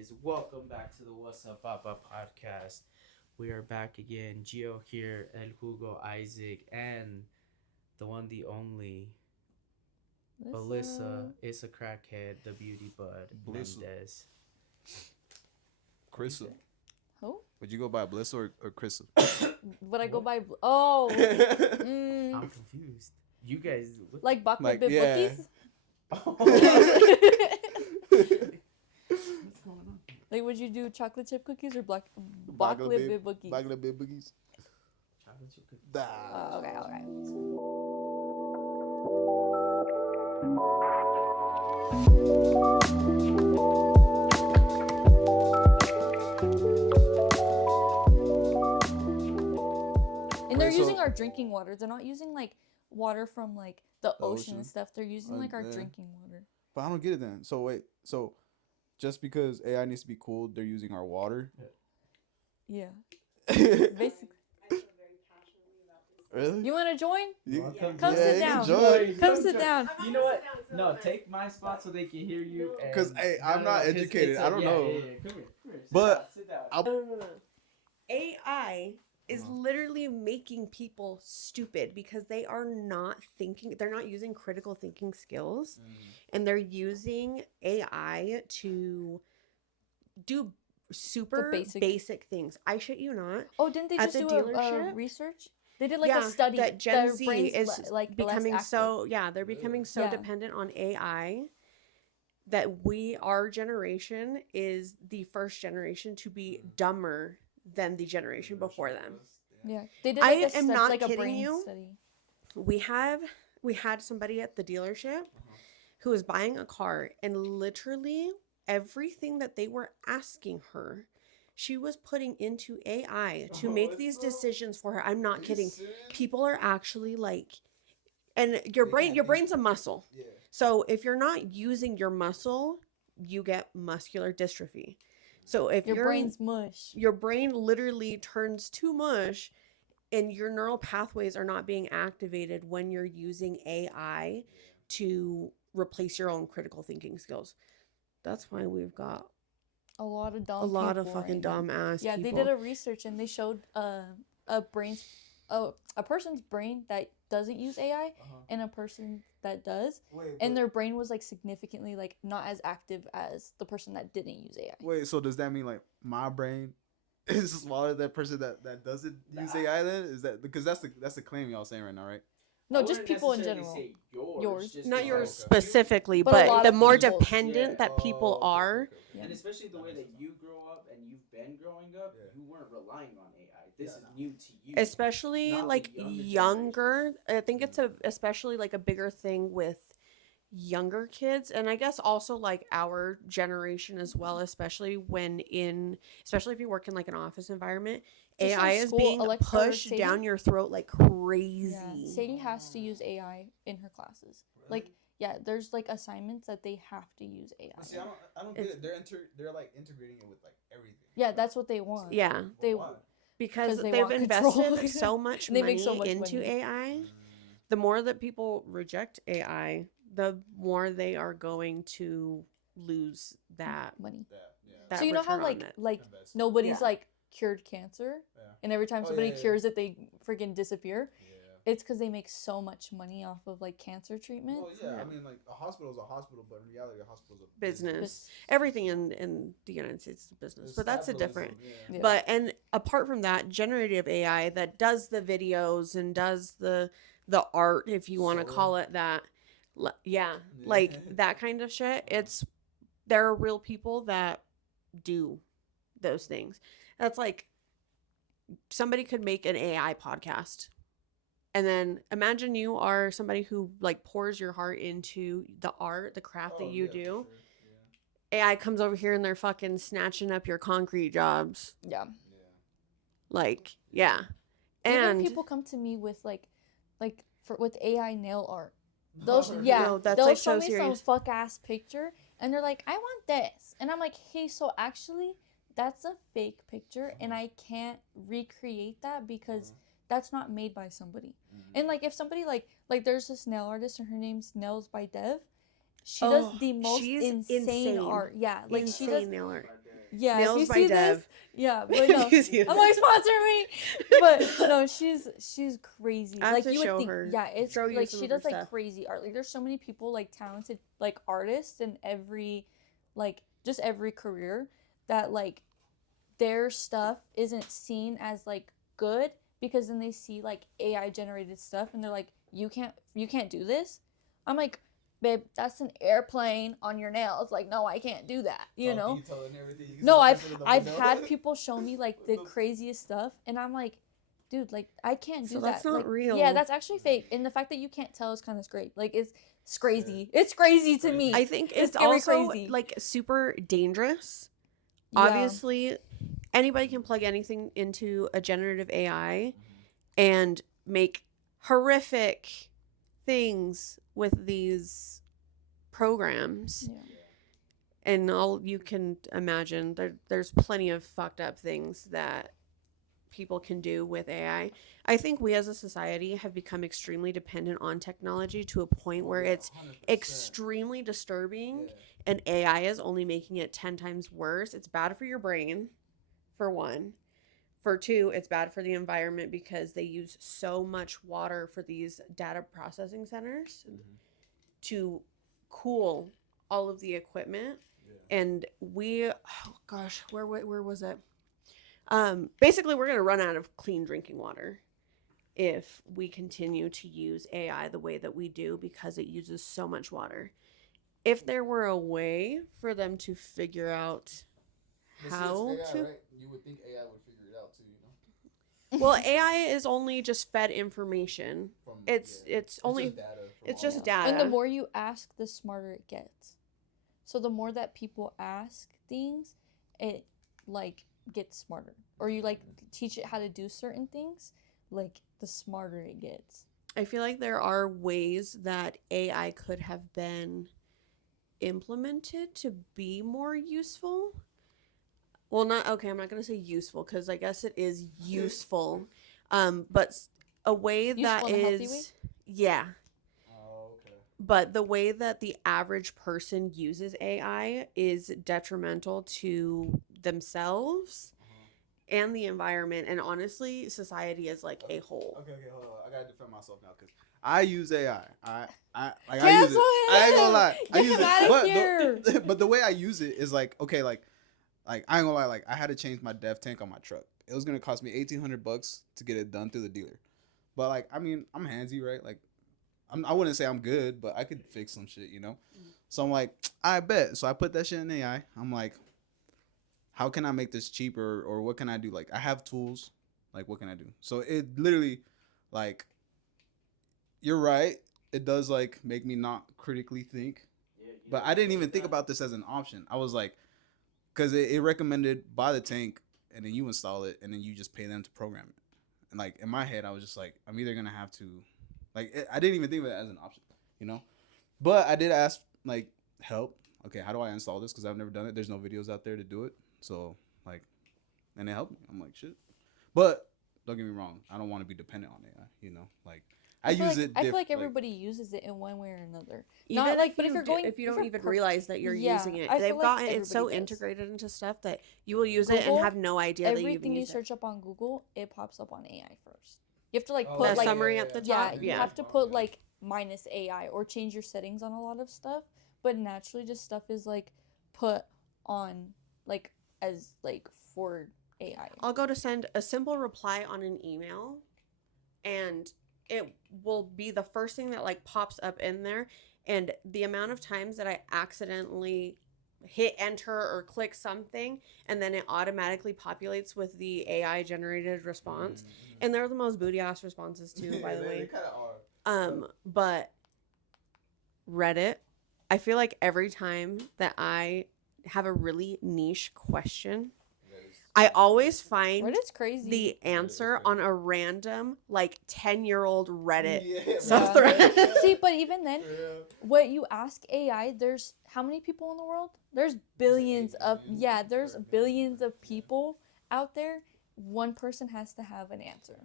guys, welcome back to the What's Up Papa podcast. We are back again. Gio here, El Hugo, Isaac, and the one, the only Alyssa is a crackhead, the beauty bud, Mendez. Crystal. Who? Would you go by Bliss or Crystal? Would I go What? by? I'm confused. You guys, what? Like Bakla Like, Bib yeah. Bookies? What's going on? Like, would you do chocolate chip cookies or Bakla Bib Bookies? Bagla Bib Boogies. Chocolate chip cookies. Okay. And they're Wait, so- using our drinking water. They're not using like water from like the ocean and ocean? stuff. They're using like our Yeah. drinking water. But I don't get it then. So wait, so just because AI needs to be cool, they're using our water? Yeah. Really? Basically. You want to join? You- Come sit you down. enjoy. Come sit down. You know what? No, take my spot so they can hear you. and- 'Cause, hey, I'm not 'cause educated. it's I don't know. Yeah. Come here. But sit down. I'll- No. AI is literally making people stupid because they are not thinking, they're not using critical thinking skills, and they're using AI to do super basic things. I shit you not. Oh, didn't they At just the do a dealership? research? They did like Yeah, a study that Gen their Z brains is like becoming less so, yeah, they're becoming so Yeah. dependent on AI that our generation is the first generation to be dumber than the generation before them. Yeah, they did I like a am study, not like a kidding brain you. study. We had somebody at the dealership who was buying a car, and literally everything that they were asking her, she was putting into AI to make these decisions for her. I'm not kidding. People are actually like, and your brain's a muscle. Yeah. So if you're not using your muscle, you get muscular dystrophy. So if Your brain's mush. your brain literally turns to mush, and your neural pathways are not being activated when you're using AI to replace your own critical thinking skills. That's why we've got A lot of dumb. a lot of people fucking right now. dumb ass Yeah, people. they did a research and they showed a person's brain that doesn't use AI and a person that does, and their brain was like significantly like not as active as the person that didn't use AI. Wait, so does that mean like my brain is smaller than that person that doesn't use AI then? Is that because that's the claim y'all saying right now, right? No, just people in general. Yours. just Not because, yours like, specifically, But a but lot the of more people's- dependent that people are. Yeah. And especially the way that you grow up and you've been growing up, you weren't relying on AI. This is new to you. Especially Not the like younger I think it's especially like a bigger thing with younger kids, and I guess also like our generation as well, especially if you work in like an office environment. Just in AI is school, being Alexa or pushed Sadie? down your throat like crazy. Yeah, Sadie has to use AI in her classes. Like, yeah, there's like assignments that they have to use AI. See, I don't get it. They're like integrating it with like everything. Yeah, that's what they want. Yeah, They because 'Cause they they've want control. invested so much They money make so much into money. AI. The more that people reject AI, the more they are going to lose that. money. that So you know how return on like it. nobody's Yeah. like cured cancer, Yeah. and every time Oh, somebody yeah, yeah. cures it, they freaking disappear. It's because they make so much money off of like cancer treatment. Well, yeah, Yeah. I mean, like a hospital is a hospital, but in reality, a hospital is a Business. Everything in the United States is business, It's but that's a capitalism, different. yeah. Yeah. But and apart from that, generative AI that does the videos and does the art, if you want to Solo. call it that, Yeah. like that kind of shit. There are real people that do those things. That's like somebody could make an AI podcast. And then imagine you are somebody who like pours your heart into the art, the craft Oh, that you yeah, for do. sure, AI comes over here and they're fucking snatching up your concrete jobs. Yeah. Like, yeah. Even And people come to me with with AI nail art. Yeah, No, that's, they'll like, show so me some serious. fuck ass picture, and they're like, "I want this," and I'm like, "Hey, so actually, that's a fake picture, and I can't recreate that because that's not made by somebody." And like, if somebody like there's this nail artist, and her name's Nails by Dev. She does the most she's insane art. Yeah, like she does. insane nail art. Yeah, if Nails you by see Dev. this, yeah, but no, If you see I'm like, this. sponsor me. But no, she's crazy. I have Like to you would show think, her. yeah, it's Show you like some she of her does like stuff. crazy art. Like there's so many people like talented like artists in every like just every career that like their stuff isn't seen as like good because then they see like AI generated stuff and they're like, you can't do this. I'm like, babe, that's an airplane on your nails. Like, no, I can't do that. You know? Detail and everything. You can see No, the I've person in the I've window. had people show me like the craziest stuff, and I'm like, dude, like I can't do So that. that's not like, real. Yeah, that's actually fake. And the fact that you can't tell is kind of great. Like it's crazy. It's crazy to me. I think it's very also crazy. like super dangerous. Yeah. Obviously, anybody can plug anything into a generative AI and make horrific things with these programs. Yeah. And all you can imagine, there's plenty of fucked up things that people can do with AI. I think we as a society have become extremely dependent on technology to a point where it's 100%. extremely disturbing, Yeah. and AI is only making it 10 times worse. It's bad for your brain, for one. For two, it's bad for the environment because they use so much water for these data processing centers to cool all of the equipment. Yeah. And we, oh gosh, where was it? Basically, we're going to run out of clean drinking water if we continue to use AI the way that we do because it uses so much water. If there were a way for them to figure out But see, how it's AI, to... right? You would think AI would figure it out too, you know? Well, AI is only just fed information. From, It's only... just data from it's all just of data. And the more you ask, the smarter it gets. So the more that people ask things, it like gets smarter. Or you like teach it how to do certain things, like the smarter it gets. I feel like there are ways that AI could have been implemented to be more useful. Well, I'm not going to say useful because I guess it is useful. But a way Useful that in a healthy is... way? Yeah. Oh, okay. But the way that the average person uses AI is detrimental to themselves and the environment, and honestly, society as like a whole. Okay, hold on. I gotta defend myself now because I use AI. I use Cancel it. I ain't gonna lie. I Get use him outta it. here. But the way I use it is like, okay, like I ain't gonna lie. Like I had to change my DEF tank on my truck. It was gonna cost me $1,800 to get it done through the dealer. But like, I mean, I'm handsy, right? Like, I wouldn't say I'm good, but I could fix some shit, you know. So I'm like, I bet. So I put that shit in AI. I'm like, how can I make this cheaper, or what can I do? Like, I have tools. Like, what can I do? So it literally, like, you're right. It does like make me not critically think. But I didn't even think about this as an option. I was like, because it recommended buy the tank and then you install it and then you just pay them to program it. And like in my head, I was just like, I'm either gonna have to, like, I didn't even think of it as an option, you know. But I did ask like help. Okay, how do I install this? Because I've never done it. There's no videos out there to do it. So like, and it helped me. I'm like, shit. But don't get me wrong. I don't want to be dependent on AI. You know, like I use it. I feel like everybody uses it in one way or another. Even Not like, if but if you you're do- going, if you don't even per- realize that you're Yeah, using it, I they've feel like gotten it so everybody does. integrated into stuff that you will use it and Google, have no idea that you even everything you use it. search up on Google, it pops up on AI first. You have to like Oh, put The like summary at the yeah, top. you have to put like minus AI or change your settings on a lot of stuff. But naturally, just stuff is like put on like as like for AI. I'll go to send a simple reply on an email, and it will be the first thing that like pops up in there. And the amount of times that I accidentally hit enter or click something and then it automatically populates with the AI generated response. And they're the most booty ass responses too, by the way. They kind of are. But Reddit, I feel like every time that I have a really niche question, I always find Reddit's crazy. the answer on a random like 10-year-old Reddit Yeah, subthread. See, but even then, Yeah. what you ask AI, there's how many people in the world? There's billions of there's billions of people out there. One person has to have an answer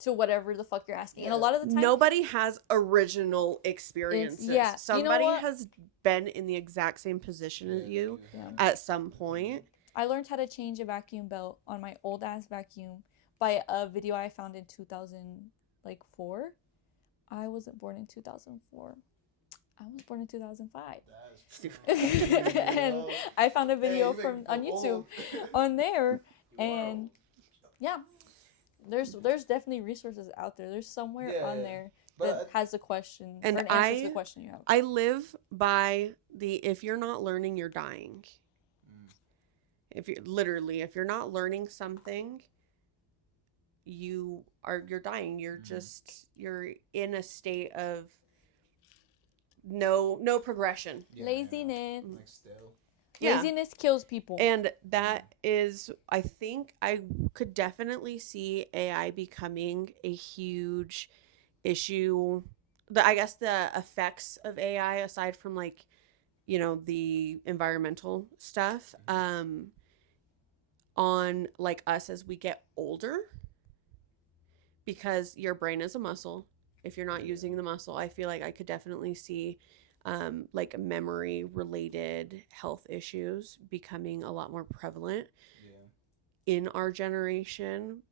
to whatever the fuck you're asking. And a lot of the time Nobody has original experiences. yeah, you know Somebody what? has been in the exact same position as you Yeah. at some point. I learned how to change a vacuum belt on my old ass vacuum by a video I found in 2004. I wasn't born in 2004. I was born in 2005. And I found a video on YouTube on there, and yeah, there's definitely resources out there. There's somewhere on there that has a question and or an answer to the question you have. I live by the if you're not learning, you're dying. If you're not learning something, you're dying. You're just you're in a state of no progression. Laziness. Like still. Yeah. Laziness kills people. And that is, I think I could definitely see AI becoming a huge issue. I guess the effects of AI, aside from like, you know, the environmental stuff, on like us as we get older, because your brain is a muscle. If you're not using the muscle, I feel like I could definitely see like memory related health issues becoming a lot more prevalent in our generation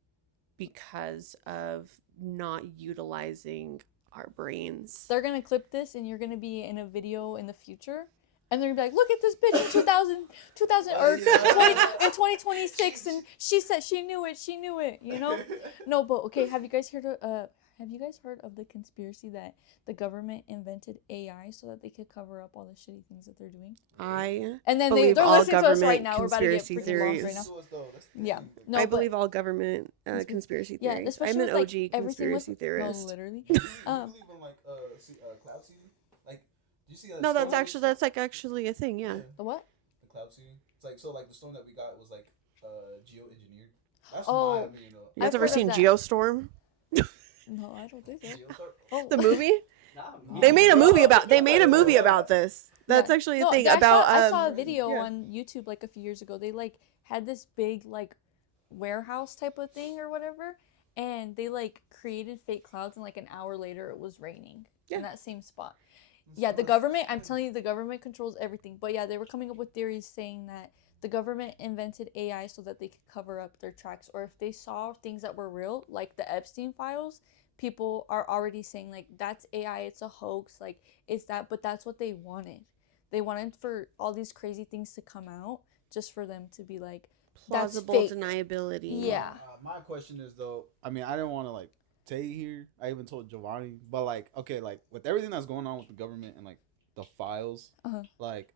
because of not utilizing our brains. They're gonna clip this and you're gonna be in a video in the future and they're gonna be like, look at this bitch in 2000 or 2026 and she said she knew it, you know? No, but okay, have you guys heard of the conspiracy that the government invented AI so that they could cover up all the shitty things that they're doing? And then they're all listening to us right government now. We're about to get conspiracy freaking lost theories. right now. Yeah. No, I believe all government conspiracy yeah, theories. especially I'm an with, like, OG everything with- conspiracy theorist. No, literally. You believe in like cloud seeding? Like, do you see that? No, that's actually a thing. Yeah. The what? The cloud seeding. It's like like the storm that we got was like geo-engineered. That's Oh. my opinion. You guys I've ever heard of seen that. Geostorm? No, I don't think so. Geostorm? Oh. The movie? Nah, They made a movie about this. That's Yeah. actually a No, thing I about. saw a video yeah. on YouTube like a few years ago. They like had this big like warehouse type of thing or whatever, and they like created fake clouds, and like an hour later it was raining in that same spot. Yeah, the government. I'm telling you, the government controls everything. But yeah, they were coming up with theories saying that the government invented AI so that they could cover up their tracks, or if they saw things that were real, like the Epstein files. People are already saying like that's AI, it's a hoax, like it's that, but that's what they wanted. They wanted for all these crazy things to come out just for them to be like Plausible that's fake. deniability. Yeah. My question is though. I mean, I didn't want to like say here. I even told Giovanni, but like, okay, like with everything that's going on with the government and like the files, like,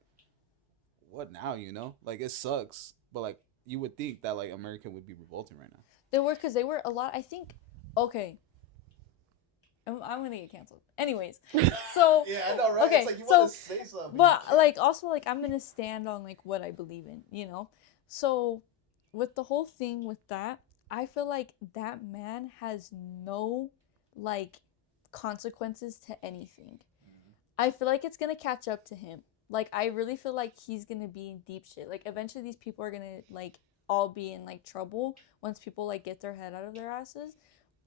what now? You know, like it sucks, but like you would think that like America would be revolting right now. They were, because they were a lot. I think. Okay. I'm gonna get canceled. Anyways, so Yeah, I know, right? okay, It's like you so want to say something, but like also like I'm gonna stand on like what I believe in, you know. So with the whole thing with that, I feel like that man has no like consequences to anything. I feel like it's gonna catch up to him. Like I really feel like he's gonna be in deep shit. Like eventually these people are gonna like all be in like trouble once people like get their head out of their asses.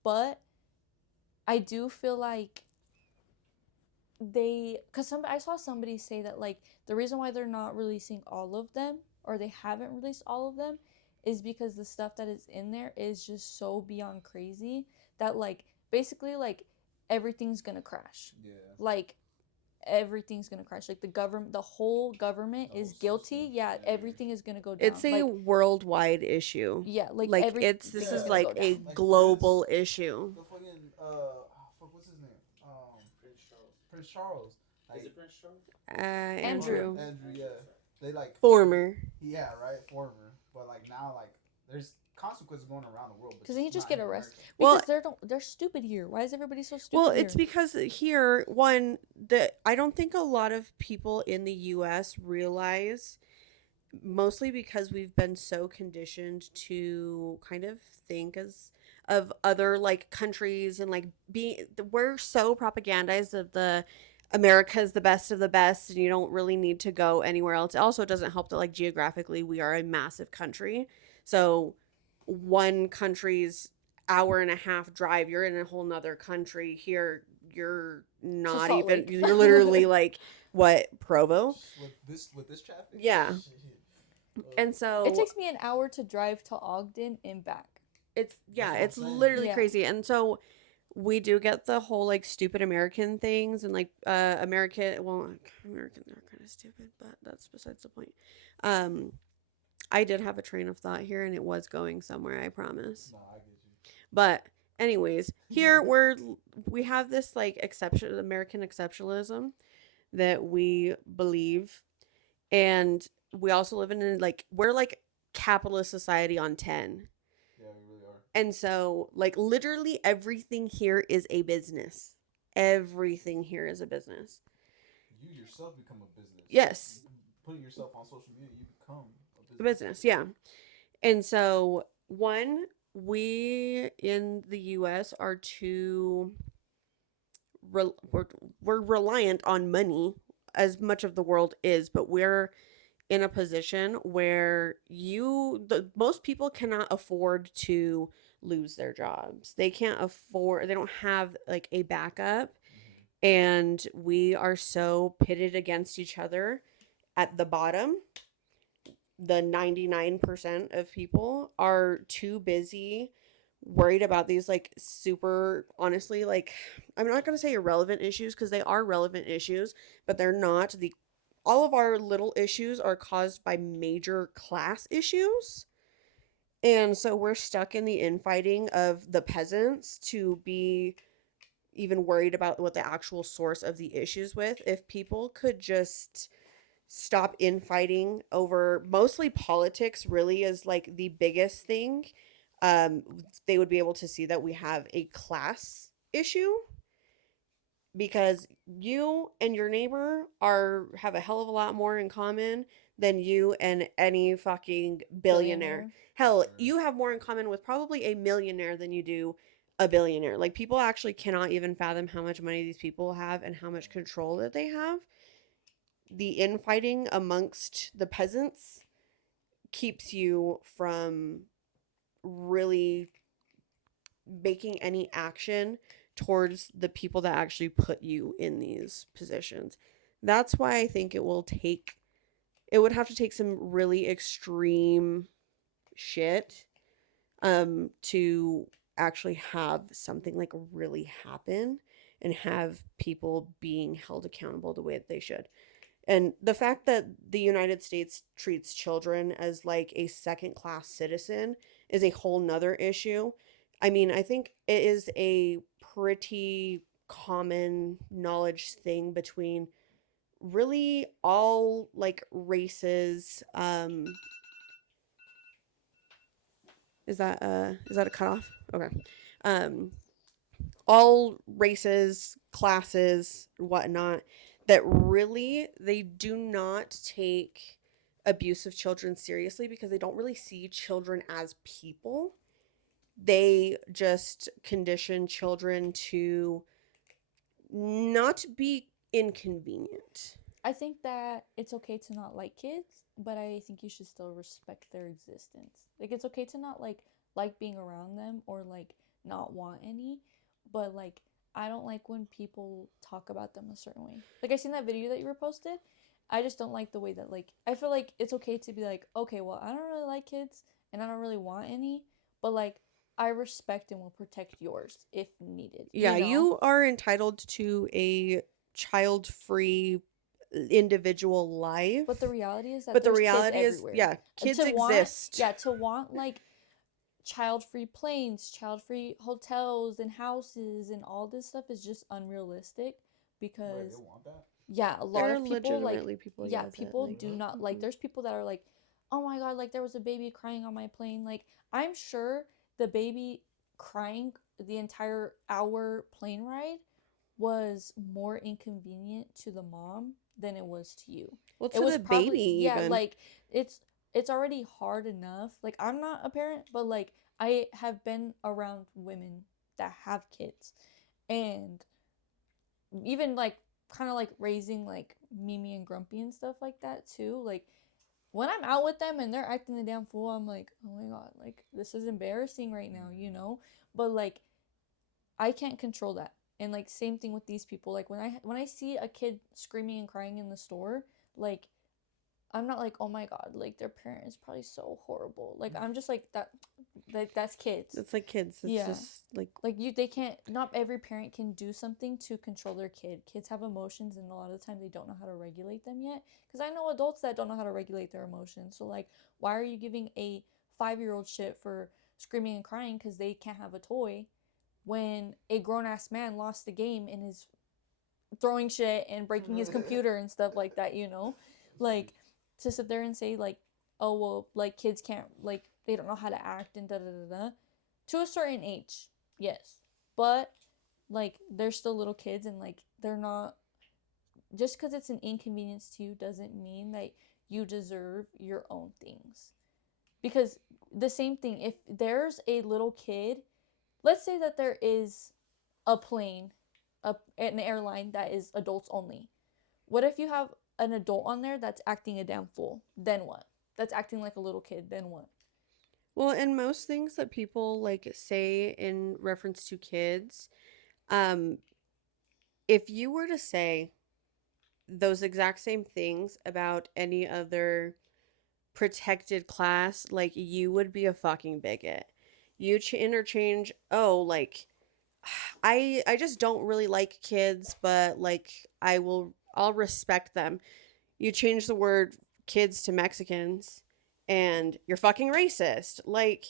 But I do feel like I saw somebody say that like the reason why they're not releasing all of them, or they haven't released all of them, is because the stuff that is in there is just so beyond crazy that like basically like everything's gonna crash. Yeah. Like everything's gonna crash. Like the whole government is guilty. Yeah, everything is gonna go down. It's a worldwide issue. Yeah, like this is gonna like go a down. global issue. The fucking what's his name? Prince Charles. Like, Is it Prince Charles? Andrew. Andrew, yeah. They like Former. Yeah, right. Former, but like now, like there's consequences going around the world. Because then you just not get in arrested. America. Because they're stupid here. Why is everybody so stupid? Well, here? it's because here, I don't think a lot of people in the U.S. realize, mostly because we've been so conditioned to kind of think of other like countries and like we're so propagandized of the America's the best of the best and you don't really need to go anywhere else. It also doesn't help that like geographically we are a massive country. So one country's hour and a half drive, you're in a whole nother country. Here you're not Salt even Lake. you're literally like what, Provo? With this traffic. Yeah. Shit. And so It takes me an hour to drive to Ogden and back. it's That's what it's I'm saying. literally Yeah. crazy. And so we do get the whole like stupid American things and like Americans are kind of stupid, but that's besides the point. Um I did have a train of thought here and it was going somewhere, I promise. Nah, I get you. But anyways, here we have this like American exceptionalism that we believe, and we also live in like we're like capitalist society on 10. Yeah, we really are. And so like literally everything here is a business. Everything here is a business. You yourself become a business. Yes. Putting yourself on social media, you become A business, yeah. And so one, we in the US are too we're reliant on money as much of the world is, but we're in a position where most people cannot afford to lose their jobs. They can't afford, they don't have like a backup, and we are so pitted against each other at the bottom. The 99% of people are too busy worried about these like super, honestly, like I'm not going to say irrelevant issues because they are relevant issues, but they're not the all of our little issues are caused by major class issues. And so we're stuck in the infighting of the peasants to be even worried about what the actual source of the issues with. If people could just stop infighting over mostly politics really is like the biggest thing, they would be able to see that we have a class issue, because you and your neighbor have a hell of a lot more in common than you and any fucking billionaire. Hell, you have more in common with probably a millionaire than you do a billionaire. Like people actually cannot even fathom how much money these people have and how much control that they have. The infighting amongst the peasants keeps you from really making any action towards the people that actually put you in these positions. That's why I think it would have to take some really extreme shit to actually have something like really happen and have people being held accountable the way that they should. And the fact that the United States treats children as like a second class citizen is a whole nother issue. I mean, I think it is a pretty common knowledge thing between really all like races. Is that a cutoff? Okay. Um, all races, classes, whatnot, that really they do not take abuse of children seriously because they don't really see children as people. They just condition children to not be inconvenient. I think that it's okay to not like kids, but I think you should still respect their existence. Like it's okay to not like being around them or like not want any, but like I don't like when people talk about them a certain way. Like I seen that video that you reposted. I just don't like the way that like I feel like it's okay to be like, okay, well, I don't really like kids and I don't really want any, but like I respect and will protect yours if needed. Yeah, you know? you are entitled to a child-free individual life. But the reality is that But the there's reality kids is, everywhere. yeah, And kids to want- exist. to want like child-free planes, child-free hotels and houses and all this stuff is just unrealistic because Wait, they want that? yeah, a lot There of are people like legitimately people, yeah, yes, that, people like, do not like there's people that are like, "Oh my god, like there was a baby crying on my plane." Like I'm sure the baby crying the entire hour plane ride was more inconvenient to the mom than it was to you. well, It to was the probably baby yeah, even. like it's already hard enough. Like I'm not a parent, but like I have been around women that have kids, and even like kind of like raising like Mimi and Grumpy and stuff like that too. Like when I'm out with them and they're acting the damn fool, I'm like, oh my god, like this is embarrassing right now, you know. But like I can't control that. And like same thing with these people. Like when I see a kid screaming and crying in the store, like I'm not like, oh my god, like their parent is probably so horrible. Like I'm just like that. Like that's kids. It's like kids. It's Yeah. just like They can't. Not every parent can do something to control their kid. Kids have emotions, and a lot of the time they don't know how to regulate them yet. Because I know adults that don't know how to regulate their emotions. So like, why are you giving a 5-year-old shit for screaming and crying because they can't have a toy, when a grown ass man lost the game and is throwing shit and breaking his computer and stuff like that? Like to sit there and say like, oh well, like kids can't, like they don't know how to act and da da da da. To a certain age, yes, but like they're still little kids, and like they're not, just because it's an inconvenience to you doesn't mean that you deserve your own things. Because the same thing, if there's a little kid, let's say that there is a plane, an airline that is adults only. What if you have an adult on there that's acting a damn fool? Then what? That's acting like a little kid. Then what? well, and most things that people like say in reference to kids, if you were to say those exact same things about any other protected class, like you would be a fucking bigot. You interchange, oh, like I just don't really like kids, but like I'll respect them. You change the word kids to Mexicans and you're fucking racist. Like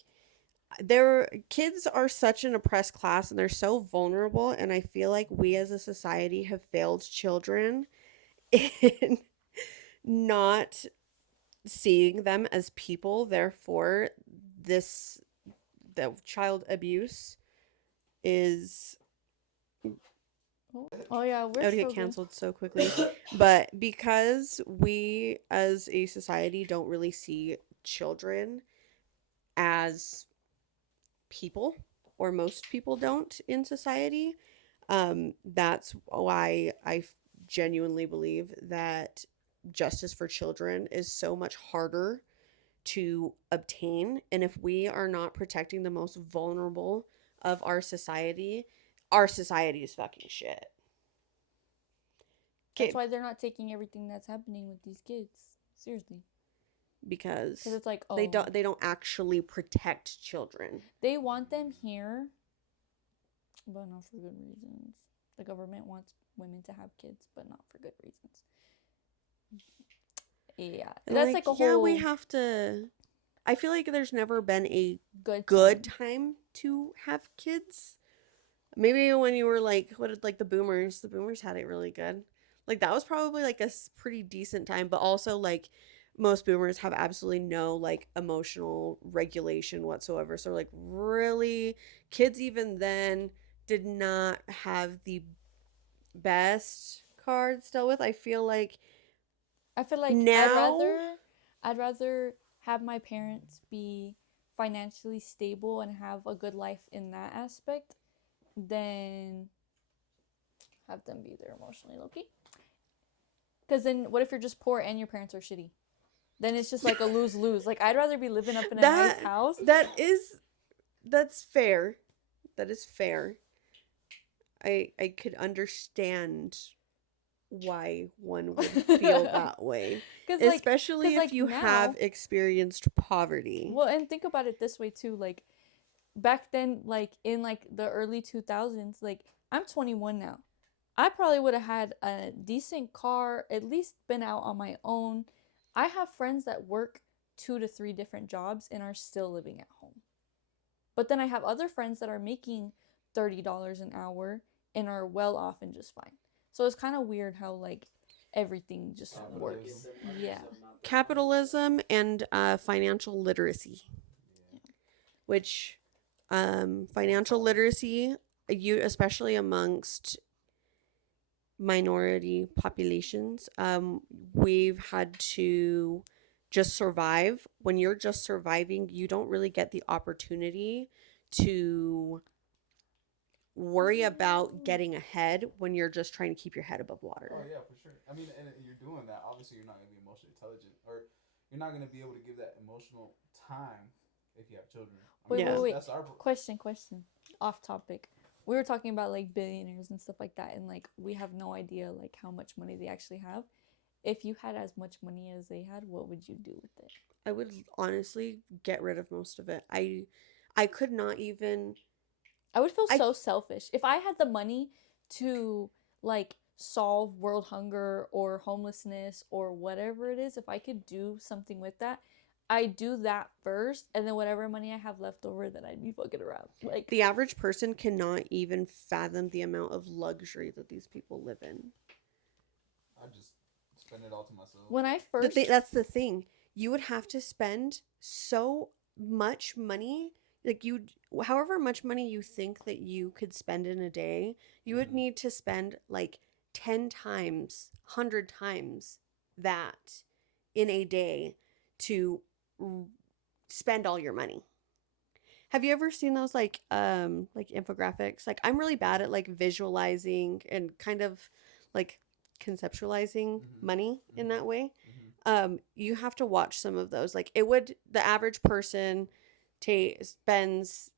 kids are such an oppressed class and they're so vulnerable, and I feel like we as a society have failed children in not seeing them as people. Therefore, the child abuse is Oh yeah, we're I would get struggling. canceled so quickly. But because we as a society don't really see children as people, or most people don't in society, that's why I genuinely believe that justice for children is so much harder to obtain. And if we are not protecting the most vulnerable of our society is fucking shit. That's why they're not taking everything that's happening with these kids seriously. Because it's like, oh, they don't actually protect children. They want them here, but not for good reasons. The government wants women to have kids, but not for good reasons. Yeah, that's like a whole. Yeah, we have to. I feel like there's never been a good time to have kids. Maybe when you were like, what did like the boomers had it really good. Like that was probably like a pretty decent time, but also like most boomers have absolutely no like emotional regulation whatsoever. So like really, kids even then did not have the best cards dealt with. I feel like now I'd rather have my parents be financially stable and have a good life in that aspect than have them be there emotionally low-key. Because then what if you're just poor and your parents are shitty? Then it's just like a lose-lose. Like I'd rather be living up in a nice house. That's fair. That is fair. I could understand why one would feel that way. Especially if you have experienced poverty. Well, and think about it this way too. Like back then, like in like the early 2000s, like I'm 21 now. I probably would have had a decent car, at least been out on my own. I have friends that work 2 to 3 different jobs and are still living at home. But then I have other friends that are making $30 an hour and are well off and just fine. So it's kind of weird how like everything just works. Yeah. Capitalism and financial literacy. Which financial literacy, especially amongst minority populations, we've had to just survive. When you're just surviving, you don't really get the opportunity to worry about getting ahead when you're just trying to keep your head above water. Oh yeah, for sure. I mean, and you're doing that. Obviously, you're not going to be emotionally intelligent, or you're not going to be able to give that emotional time if you have children. Wait. That's our question. Off topic. We were talking about like billionaires and stuff like that, and like we have no idea like how much money they actually have. if you had as much money as they had, what would you do with it? I would honestly get rid of most of it. I could not even. I would feel I so selfish if I had the money to like solve world hunger or homelessness or whatever it is. If I could do something with that, I do that first, and then whatever money I have left over, then I'd be fucking around. Like the average person cannot even fathom the amount of luxury that these people live in. I just spend it all to myself. when I first, That's the thing. You would have to spend so much money, like however much money you think that you could spend in a day, you would need to spend like 10 times, 100 times that in a day to spend all your money. Have you ever seen those like infographics? Like I'm really bad at like visualizing and kind of like conceptualizing money in that way. You have to watch some of those. Like the average person spends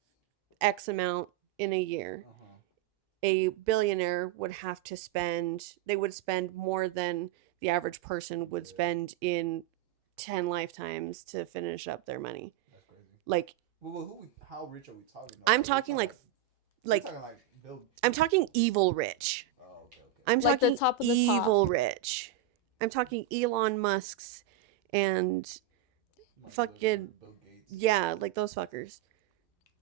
X amount in a year. A billionaire would have to they would spend more than the average person would spend in 10 lifetimes to finish up their money. That's crazy. Like, how rich are we talking about? I'm talking like I'm talking evil rich. Oh, okay. I'm Like the talking top of the evil top. rich. I'm talking Elon Musk's and fucking Bill Gates. yeah, like those fuckers.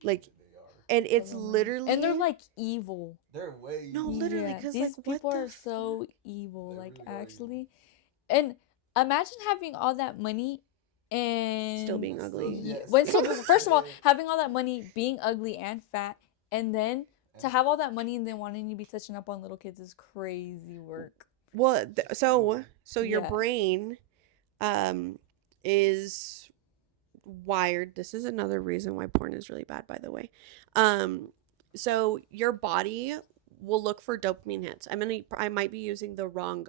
Like, They are. and it's literally and they're like evil. They're way. No, literally, because these like people what are the so evil. They Like really are actually, and imagine having all that money and Still being ugly. Yes. So first of all, having all that money, being ugly and fat, and then to have all that money and then wanting to be touching up on little kids is crazy work. Well, so your Yeah. brain is wired. This is another reason why porn is really bad, by the way. So your body will look for dopamine hits. I might be using the wrong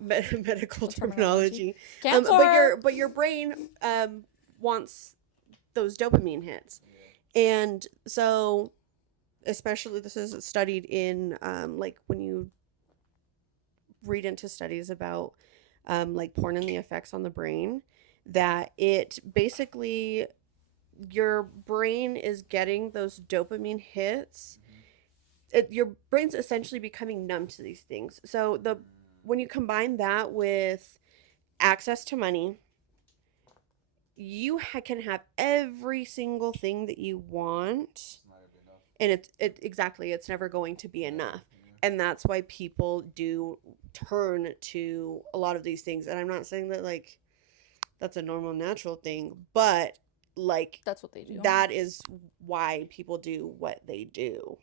medical terminology. Cancer. But your brain wants those dopamine hits. And so especially this is studied in like when you read into studies about like porn and the effects on the brain, that it basically your brain is getting those dopamine hits. Your brain's essentially becoming numb to these things. So when you combine that with access to money, you can have every single thing that you want, and it's never going to be enough. And that's why people do turn to a lot of these things. And I'm not saying that like that's a normal natural thing, but like That's what they do. that is why people do what they do.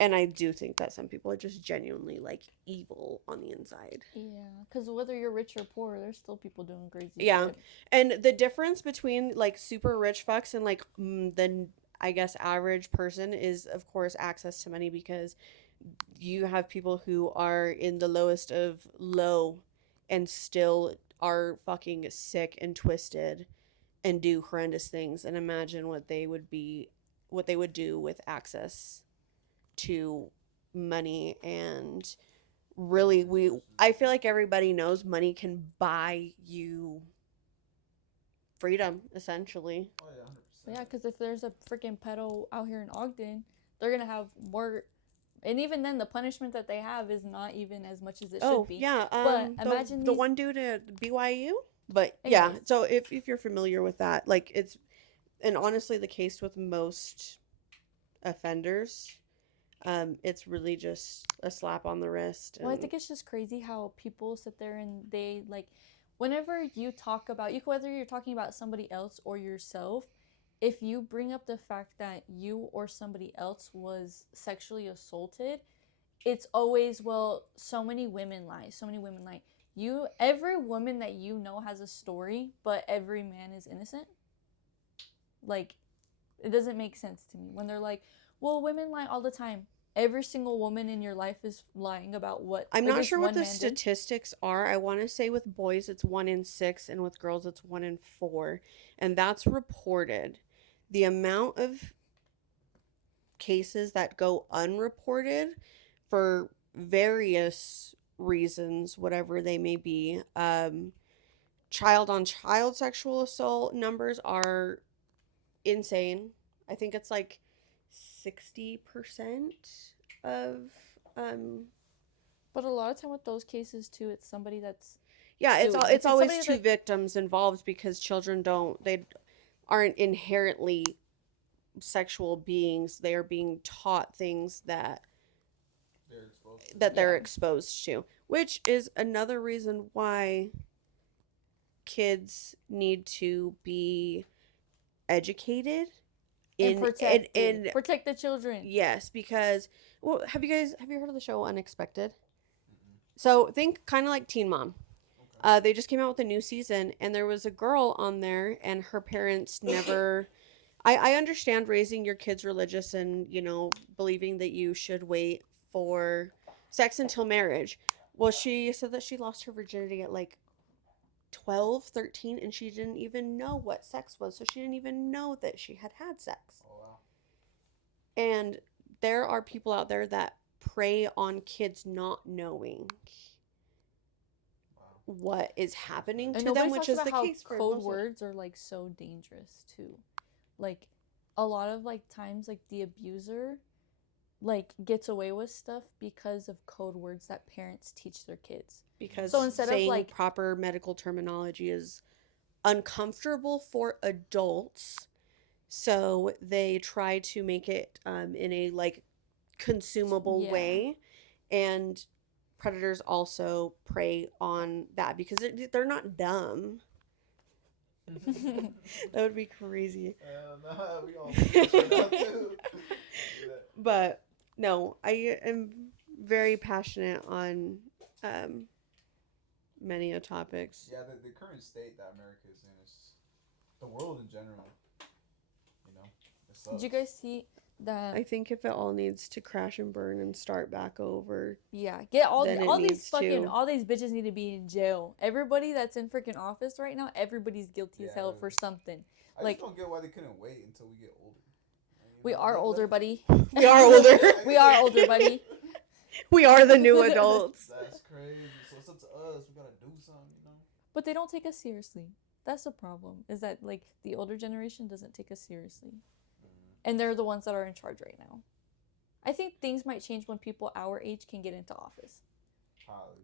And I do think that some people are just genuinely like evil on the inside. Yeah, because whether you're rich or poor, there's still people doing crazy Yeah. shit. And the difference between like super rich fucks and like the I guess average person is of course access to money, because you have people who are in the lowest of low and still are fucking sick and twisted and do horrendous things, and imagine what they would do with access to money. And really I feel like everybody knows money can buy you freedom, essentially. Oh yeah, 100%. Yeah, because if there's a freaking pedo out here in Ogden, they're gonna have more, and even then, the punishment that they have is not even as much as it should be. Yeah, but imagine the one dude at BYU. But yeah, Anyways. so if you're familiar with that, like it's, and honestly the case with most offenders, it's really just a slap on the wrist. Well, I think it's just crazy how people sit there and they like, whenever you talk about whether you're talking about somebody else or yourself, if you bring up the fact that you or somebody else was sexually assaulted, it's always, well, so many women lie. Every woman that you know has a story, but every man is innocent. Like, it doesn't make sense to me when they're like, well, women lie all the time. Every single woman in your life is lying about what. I'm not this sure one what the man did. statistics are. I want to say with boys it's 1 in 6, and with girls it's 1 in 4, and that's reported. The amount of cases that go unreported for various reasons, whatever they may be. Child on child sexual assault numbers are insane. I think it's like 60% of But a lot of time with those cases too, it's somebody that's yeah, doing it. it's always somebody two that victims involved because children they aren't inherently sexual beings. They are being taught things that They're exposed to. they're Yeah. exposed to, which is another reason why kids need to be educated and in protect the children. yes, because well, have you heard of the show Unexpected? Mm-mm. So think kind of like Teen Mom. Okay. They just came out with a new season, and there was a girl on there, and her parents never. I understand raising your kids religious and, you know, believing that you should wait for sex until marriage. Well, she said that she lost her virginity at like 12, 13, and she didn't even know what sex was. So she didn't even know that she had had sex. Oh wow. And there are people out there that prey on kids not knowing Wow. what is happening And to them, nobody which talks is about the how case for code most words are like so dangerous too. Like a lot of like times like the abuser like gets away with stuff because of code words that parents teach their kids. because So instead of, saying like- proper medical terminology is uncomfortable for adults, so they try to make it in a like consumable Yeah. way, and predators also prey on that because they're not dumb. That would be crazy. No, we all should know too. But no, I am very passionate on many of topics. Yeah, the current state that America is in is the world in general. You know, it sucks. Did you guys see that? I think if it all needs to crash and burn and start back over, Yeah, get all Then it these needs fucking to. all these bitches need to be in jail. Everybody that's in freaking office right now, everybody's guilty as Yeah, hell really. for something. I like- just don't get why they couldn't wait until we get older. You We know, are let- older, let- buddy. we are older. We are older, buddy. We are the new adults. That's crazy. So it's up to us. We gotta do something, you know. But they don't take us seriously. That's the problem. Is that like the older generation doesn't take us seriously, and they're the ones that are in charge right now. I think things might change when people our age can get into office. Probably.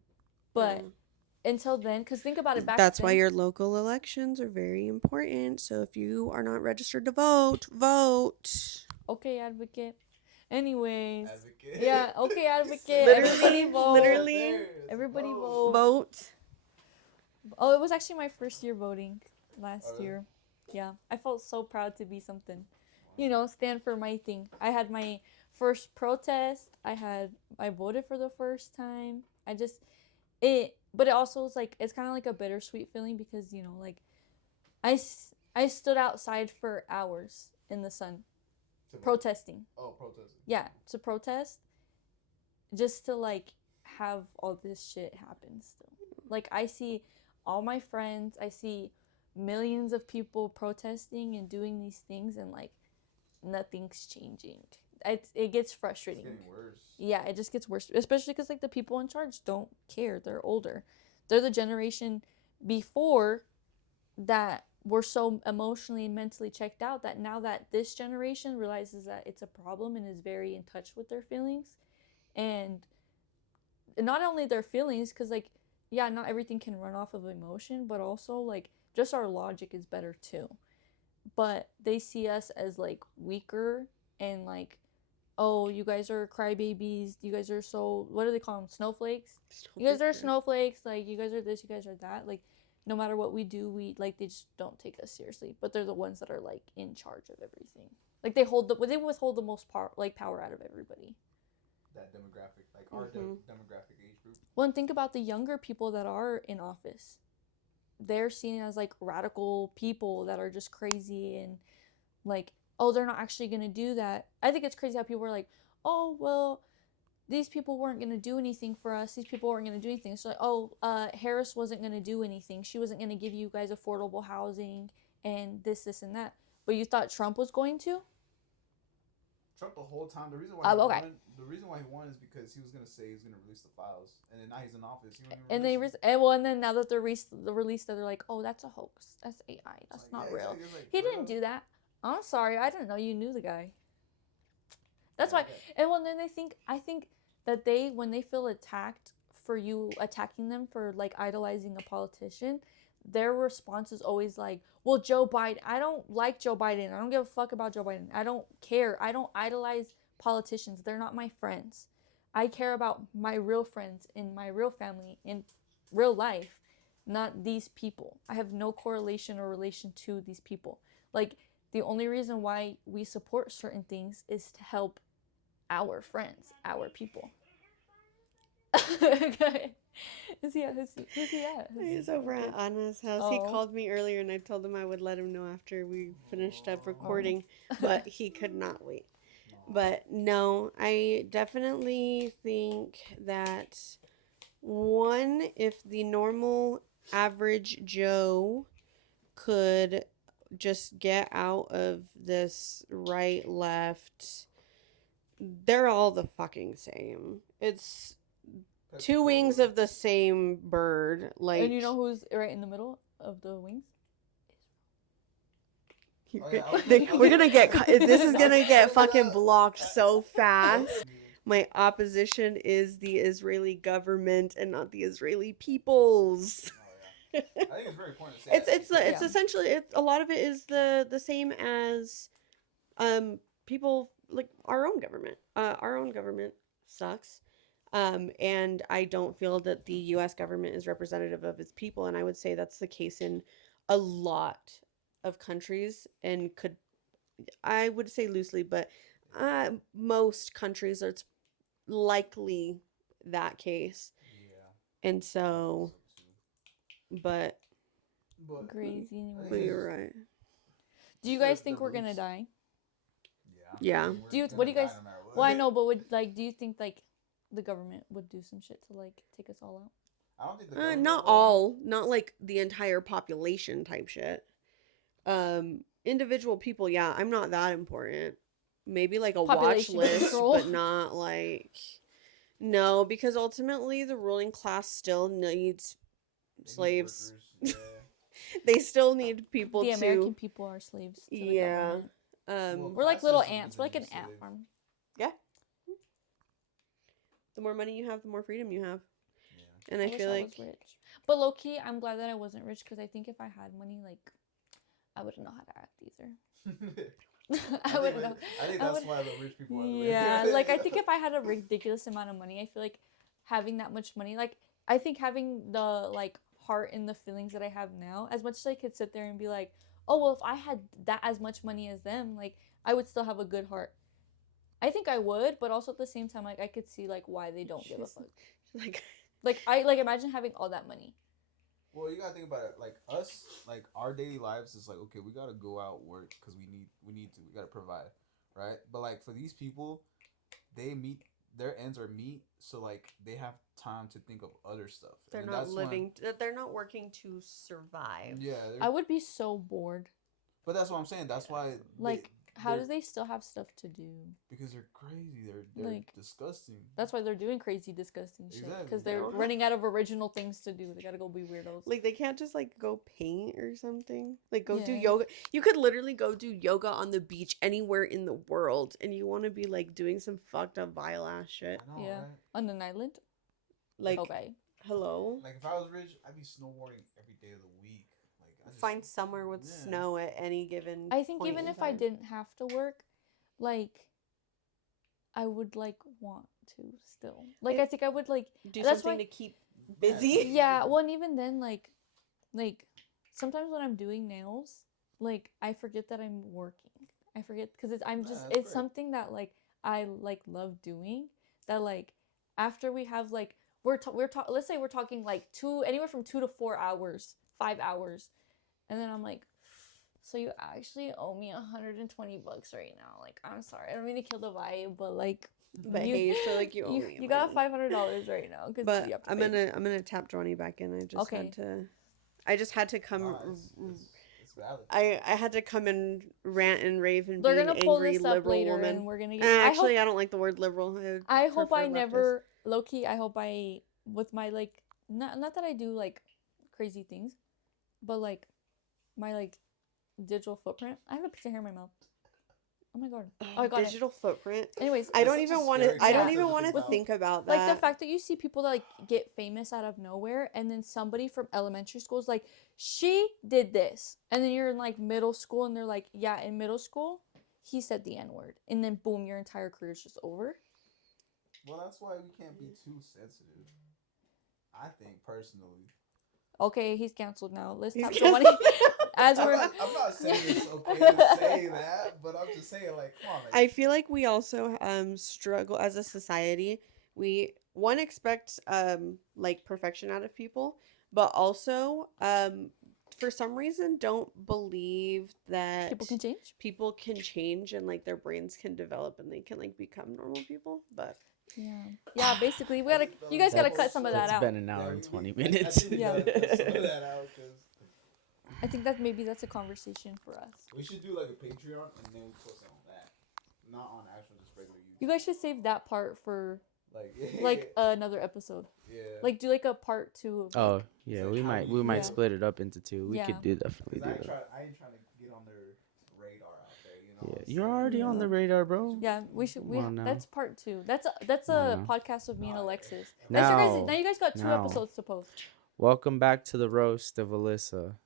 But Yeah. until then, because think about it back That's then. why your local elections are very important. So if you are not registered to vote, vote. Okay, advocate. Anyways. Advocate. Yeah, okay, advocate. Literally, Everybody vote. literally. Everybody vote. Vote. Oh, it was actually my first year voting last Oh, really? year. Yeah, I felt so proud to be something. You know, stand for my thing. I had my first protest. I voted for the first time. But it also was like, it's kind of like a bittersweet feeling because, you know, like I stood outside for hours in the sun To vote. protesting. Oh, protesting. Yeah, to protest, just to like have all this shit happen still. Like I see all my friends, I see millions of people protesting and doing these things, and like nothing's changing. It gets It's frustrating. getting worse. Yeah, it just gets worse, especially because like the people in charge don't care. They're older. They're the generation before that were so emotionally and mentally checked out that now that this generation realizes that it's a problem and is very in touch with their feelings, and not only their feelings, because like yeah, not everything can run off of emotion, but also like just our logic is better too. But they see us as like weaker and like, oh, you guys are crybabies. You guys are so, what do they call them? Snowflakes? You guys are snowflakes. Like, you guys are this, you guys are that. Like, no matter what we do, they just don't take us seriously. But they're the ones that are, like, in charge of everything. Like, they withhold the most power out of everybody. That demographic, like our demographic age group. Well, and think about the younger people that are in office. They're seen as, like, radical people that are just crazy and, like, oh, they're not actually going to do that. I think it's crazy how people are like, oh, well, these people weren't going to do anything for us. These people weren't going to do anything. So, like, oh, Harris wasn't going to do anything. She wasn't going to give you guys affordable housing and this, and that. But you thought Trump was going to? Trump the whole time. The reason why Okay. he won is because he was gonna say he was gonna release the files, and then now he's in office. He won't even And release they them. and then now that they're released, they're like, oh, that's a hoax. That's AI. That's Like, not yeah, real. exactly. It's like, He bro. didn't do that. I'm sorry. I didn't know you knew the guy. That's Yeah, why. And well, then I think that when they feel attacked for you attacking them for like idolizing a politician, their response is always like, well, Joe Biden, I don't like Joe Biden. I don't give a fuck about Joe Biden. I don't care. I don't idolize politicians. They're not my friends. I care about my real friends in my real family in real life, not these people. I have no correlation or relation to these people. Like, the only reason why we support certain things is to help our friends, our people. Okay. Who's he at? Who's he at? He's over at Anna's house. Oh. He called me earlier and I told him I would let him know after we finished up recording, but he could not wait. But no, I definitely think that one, if the normal average Joe could just get out of this right left, they're all the fucking same. It's two wings of the same bird. Like, And you know who's right in the middle of the wings? we're gonna get this is gonna get fucking blocked so fast. My opposition is the Israeli government and not the Israeli peoples. I think it's very important to say It's essentially a lot of it is the same as people like our own government. Our own government sucks. And I don't feel that the US government is representative of its people, and I would say that's the case in a lot of countries, and I would say loosely, but most countries it's likely that case. Yeah. And so but Crazy. but you're right. Do you guys think we're gonna die? Yeah. What do you guys? Well, I know, but do you think like the government would do some shit to like take us all out? I don't think the government Not will. all, not like the entire population type shit. Individual people, yeah, I'm not that important. Maybe like a watch Population list, control. but not like no, because ultimately the ruling class still needs They need slaves. workers, They still need people The to American people are slaves to the yeah. government. Well, We're like little classism ants. is We're like an just ant slave. farm. The more money you have, the more freedom you have. Yeah. And I wish feel like was rich. But low key, I'm glad that I wasn't rich because I think if I had money, like, I wouldn't know how to act either. I wouldn't know. I think I that's would- why the rich people are the way. Yeah, like I think if I had a ridiculous amount of money, I feel like having that much money, like I think having the like heart and the feelings that I have now, as much as I could sit there and be like, oh well, if I had that as much money as them, like I would still have a good heart. I think I would, but also at the same time, like I could see like why they don't give a fuck. like Like imagine having all that money. Well, you gotta think about it. Like us, like our daily lives is like, okay, we gotta go out work because we gotta provide, right? But like for these people, their ends are meet, so like they have time to think of other stuff. they're And not that's living they're not working to survive. Yeah, I would be so bored. but that's what I'm saying. That's why Like, how do they're- they still have stuff to do? Because they're crazy. They're Like, disgusting. That's why they're doing crazy, disgusting shit. Exactly. Because they're Yeah. running out of original things to do. They gotta go be weirdos. Like they can't just like go paint or something. Like go do Yeah. yoga. You could literally go do yoga on the beach anywhere in the world, and you want to be like doing some fucked up vile ass shit. I know, Yeah. right? On an island? Like Okay. hello, Like if I was rich, I'd be snowboarding every day of the week. Like I just, find somewhere with Yeah. snow at any given. I think point even in if I time. didn't have to work, like, I would, like, want to still. Like, I think I would, like, do that's something why- to keep busy. yeah, well, and even then, like, sometimes when I'm doing nails, like, I forget that I'm working. I forget, because it's that's it's great. something that, like, I, like, love doing, that, like, after we have, like, let's say we're talking, like, anywhere from 2 to 4 hours, 5 hours, and then I'm like, so you actually owe me $120 right now. Like, I'm sorry, I don't mean to kill the vibe, but, like, But hey, you feel like you owe me you got money. $500 right now. But you have to I'm pay. gonna tap Johnny back in. I just Okay. had to come. Nah, it's valid. I had to come and rant and rave and They're be an gonna pull angry this up liberal later, woman. and we're gonna And get. actually, I don't like the word liberal. I hope I prefer leftist. never, low key. I hope I, with my like, not that I do like crazy things, but like my like digital footprint. I have a picture here in my mouth. Oh my god. Oh, I got it. Digital footprint. Anyways, I don't That's such even a want to. scary I don't concept even to want think to about. think about like that. the fact that you see people that like get famous out of nowhere, and then somebody from elementary school is like, she did this, and then you're in like middle school, and they're like, yeah, in middle school, he said the N word, and then boom, your entire career is just over. Well, that's why we can't be too sensitive. I think personally. Okay, he's canceled now. Let's He's tap canceled. somebody. As I'm we're not saying it's okay to say that, but I'm just saying like, come on. Like, I feel like we also struggle as a society. We expect like perfection out of people, but also for some reason don't believe that people can change. and like their brains can develop and they can like become normal people. But Yeah, basically we gotta. You guys gotta cut some of that That's out. been an hour and 20 minutes. I think we Yeah. gotta cut some of that out 'cause I think that's a conversation for us. we should do like a Patreon and then we post it on that, not on actual just regular YouTube. You guys should save that part for like like another episode. yeah. Like do like a part 2 of Oh yeah, we might Yeah. split it up into two. We Yeah. could definitely 'Cause do that. I ain't trying to get on their radar out there, you know. Yeah, It's you're like- already on the radar, bro. Yeah, we should. Come on now. That's part 2. That's a Come on now. podcast of me and Alexis. Now, Now you guys got 2 now. episodes to post. welcome back to the roast of Alyssa.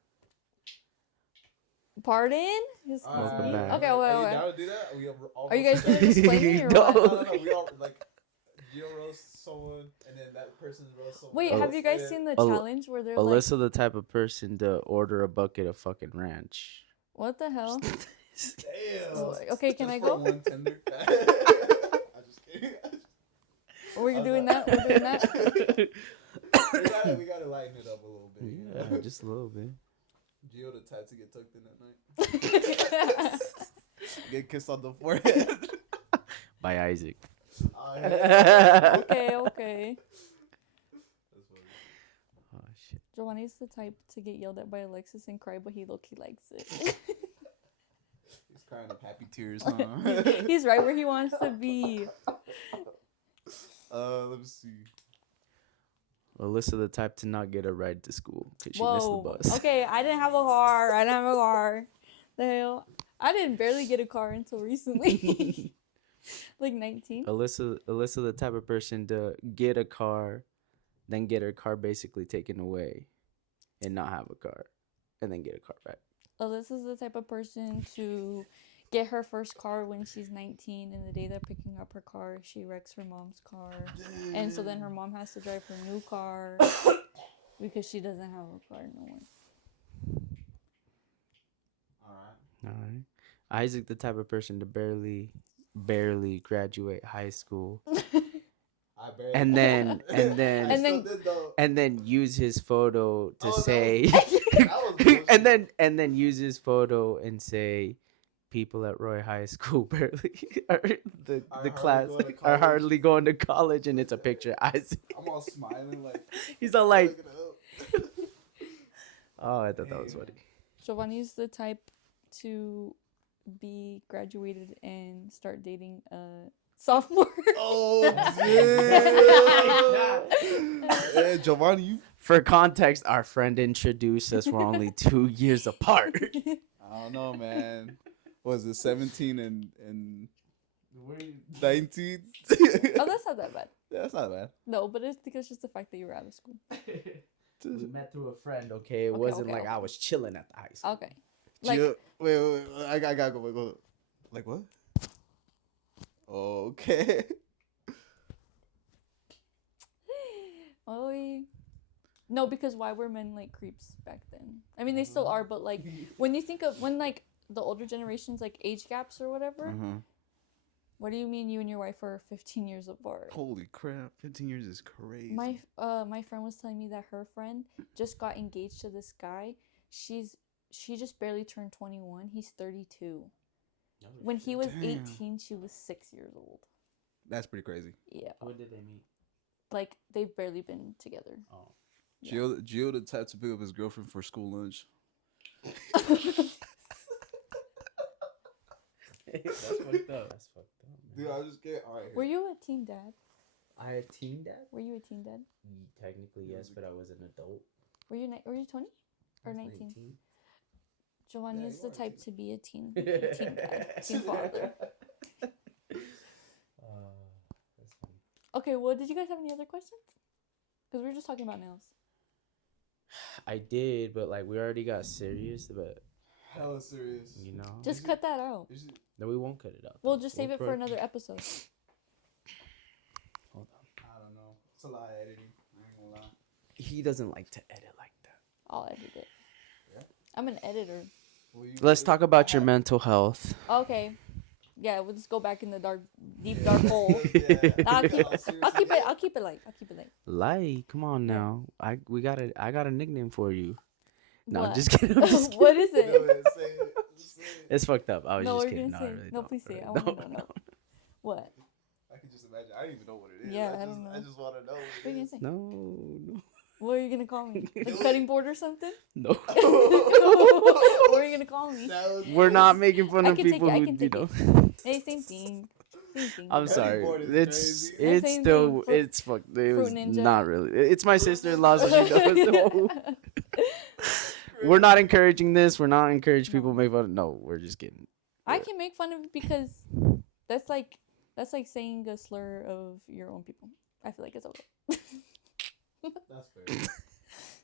Pardon? Excuse Welcome me? back. Okay, Are wait, you wait. down to do that? Are you guys gonna explain me or what? No. We all like you roast someone and then that person roast someone. Wait, else, have you guys and seen the Al- challenge where they're Alyssa, the type of person to order a bucket of fucking ranch. like, what the hell? Damn. Okay, can Just I for go? one tender. I'm just kidding. Were you doing that? We're doing that? we gotta lighten it up a little bit. You know? Yeah, just a little bit. Gio the type to get tucked in at night. Get kissed on the forehead. By Isaac. Yeah. Okay. That's funny. Oh shit. Giovanni's the type to get yelled at by Alexis and cry, but he low-key likes it. He's crying up happy tears, huh? He's right where he wants to be. Let me see. Alyssa, the type to not get a ride to school because she missed the Whoa. bus. Okay, I didn't have a car. The hell? I didn't barely get a car until recently. Like 19. Alyssa, the type of person to get a car, then get her car basically taken away, and not have a car, and then get a car back. Alyssa's the type of person to get her first car when she's 19, and the day they're picking up her car, she wrecks her mom's car. And so then her mom has to drive her new car because she doesn't have a car no more. All All right. Isaac, the type of person to barely graduate high school, I barely. and then I still did, though. and then use his photo to Oh, that say, that was bullshit. and then use his photo and say, people at Roy High School barely are the Are class hardly going to are college. hardly going to college, and it's a picture of Isaac. I'm all smiling like. He's all like, look it up. oh, I thought that was Damn. funny. Giovanni's the type to be graduated and start dating a sophomore. Oh, damn. Hey, Giovanni, you. For context, our friend introduced us. We're only 2 years apart. I don't know, man. What was it 17 and 19? Oh, that's not that bad. Yeah, that's not bad. No, but it's because just the fact that you were out of school. We met through a friend, okay? It Okay, wasn't okay, like okay. I was chilling at the high school. Okay. Like, Wait. I gotta go. Like what? Okay. oh, no, because why were men like creeps back then? I mean, they still are, but like when you think of when like the older generations like age gaps or whatever, what do you mean you and your wife are 15 years apart? Holy crap! 15 years is crazy. My friend was telling me that her friend just got engaged to this guy. She just barely turned 21. He's 32. When he was Damn. 18, she was 6 years old. That's pretty crazy. Yeah. When did they meet? Like they've barely been together. Oh. Gio the type to pick up his girlfriend for school lunch. That's fucked up. That's fucked up. Man. Dude, I was just kidding. All right. Were you a teen dad? I had teen dad. Were you a teen dad? Technically yes, but I was an adult. Were you 20 I or was 19? 19. Giovanni Yeah, is you the are a type teen. to be a teen dad, teen father. That's funny. Okay, well, did you guys have any other questions? Because we were just talking about nails. I did, but like we already got serious, but Hella serious. you know, Just cut that out. no, we won't cut it out. We'll just save it for pro- another episode. Hold on. I don't know. It's a lot of editing. I ain't gonna lie. He doesn't like to edit like that. I'll edit it. Yeah? I'm an editor. Well, Let's talk about your mental health. Okay. Yeah, we'll just go back in the deep dark hole. Yeah. I'll keep No, it. seriously. I'll keep it light. Like, come on now. I got a nickname for you. No, I'm What? just kidding. I'm just kidding. What is No, it? man, say it. Just say it. It's fucked up. I was No, just we're kidding. gonna say. Really No, don't. please say it. I No, want to know. What? I can just imagine. I don't even know what it is. Yeah, I I don't know. I just want to know What what are you it gonna is. say? No. What are you gonna call me? Do The it. cutting board or something? No. What are you gonna call me? That was We're not making fun I of can take people it, I who, can you take know. Hey, same thing. Same thing. I'm Cutting sorry. board is It's crazy. it's Same still thing. Fruit- it's fucked. It was Ninja. not really. It's my Fruit sister-in-law, so she knows. We're not encouraging this. We're not encouraging people to make fun. No, we're just kidding. I can make fun of it because that's like saying a slur of your own people. I feel like it's okay. That's fair.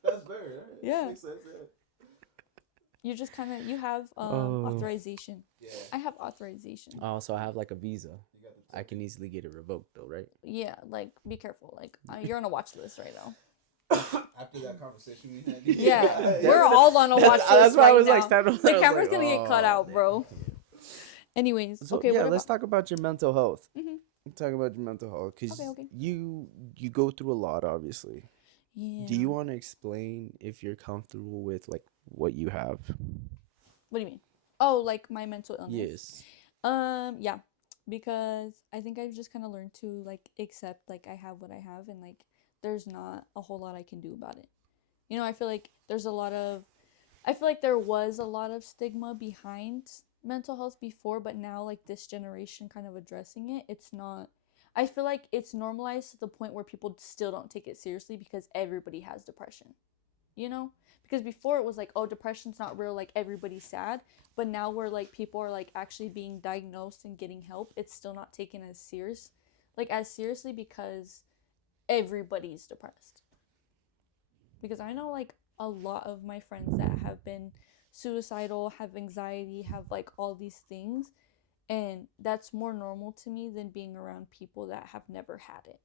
That's fair. Right? Yeah. Makes sense, yeah. You just kind of you have Oh. authorization. Yeah. I have authorization. Also, I have like a visa. You got the I can easily get it revoked though, right? Yeah, like be careful. Like you're on a watch list right now. After that conversation we had. Yeah, we're all on a watch list That's why I right was now. like, standing- I The was camera's like, gonna get cut oh, out, bro. damn. Anyways, So, okay. yeah, what let's about? talk about your mental health. Mhm. Talk about your mental health because Okay. you go through a lot, obviously. Yeah. Do you want to explain if you're comfortable with like what you have? What do you mean? Oh, like my mental illness. Yes. Yeah, because I think I've just kind of learned to like accept like I have what I have and like there's not a whole lot I can do about it. You know, I feel like there was a lot of stigma behind mental health before, but now like this generation kind of addressing it, it's not. I feel like it's normalized to the point where people still don't take it seriously because everybody has depression. You know? Because before it was like, oh, depression's not real, like everybody's sad. But now we're like, people are like actually being diagnosed and getting help. It's still not taken as seriously because everybody's depressed. Because I know like a lot of my friends that have been suicidal, have anxiety, have like all these things. And that's more normal to me than being around people that have never had it.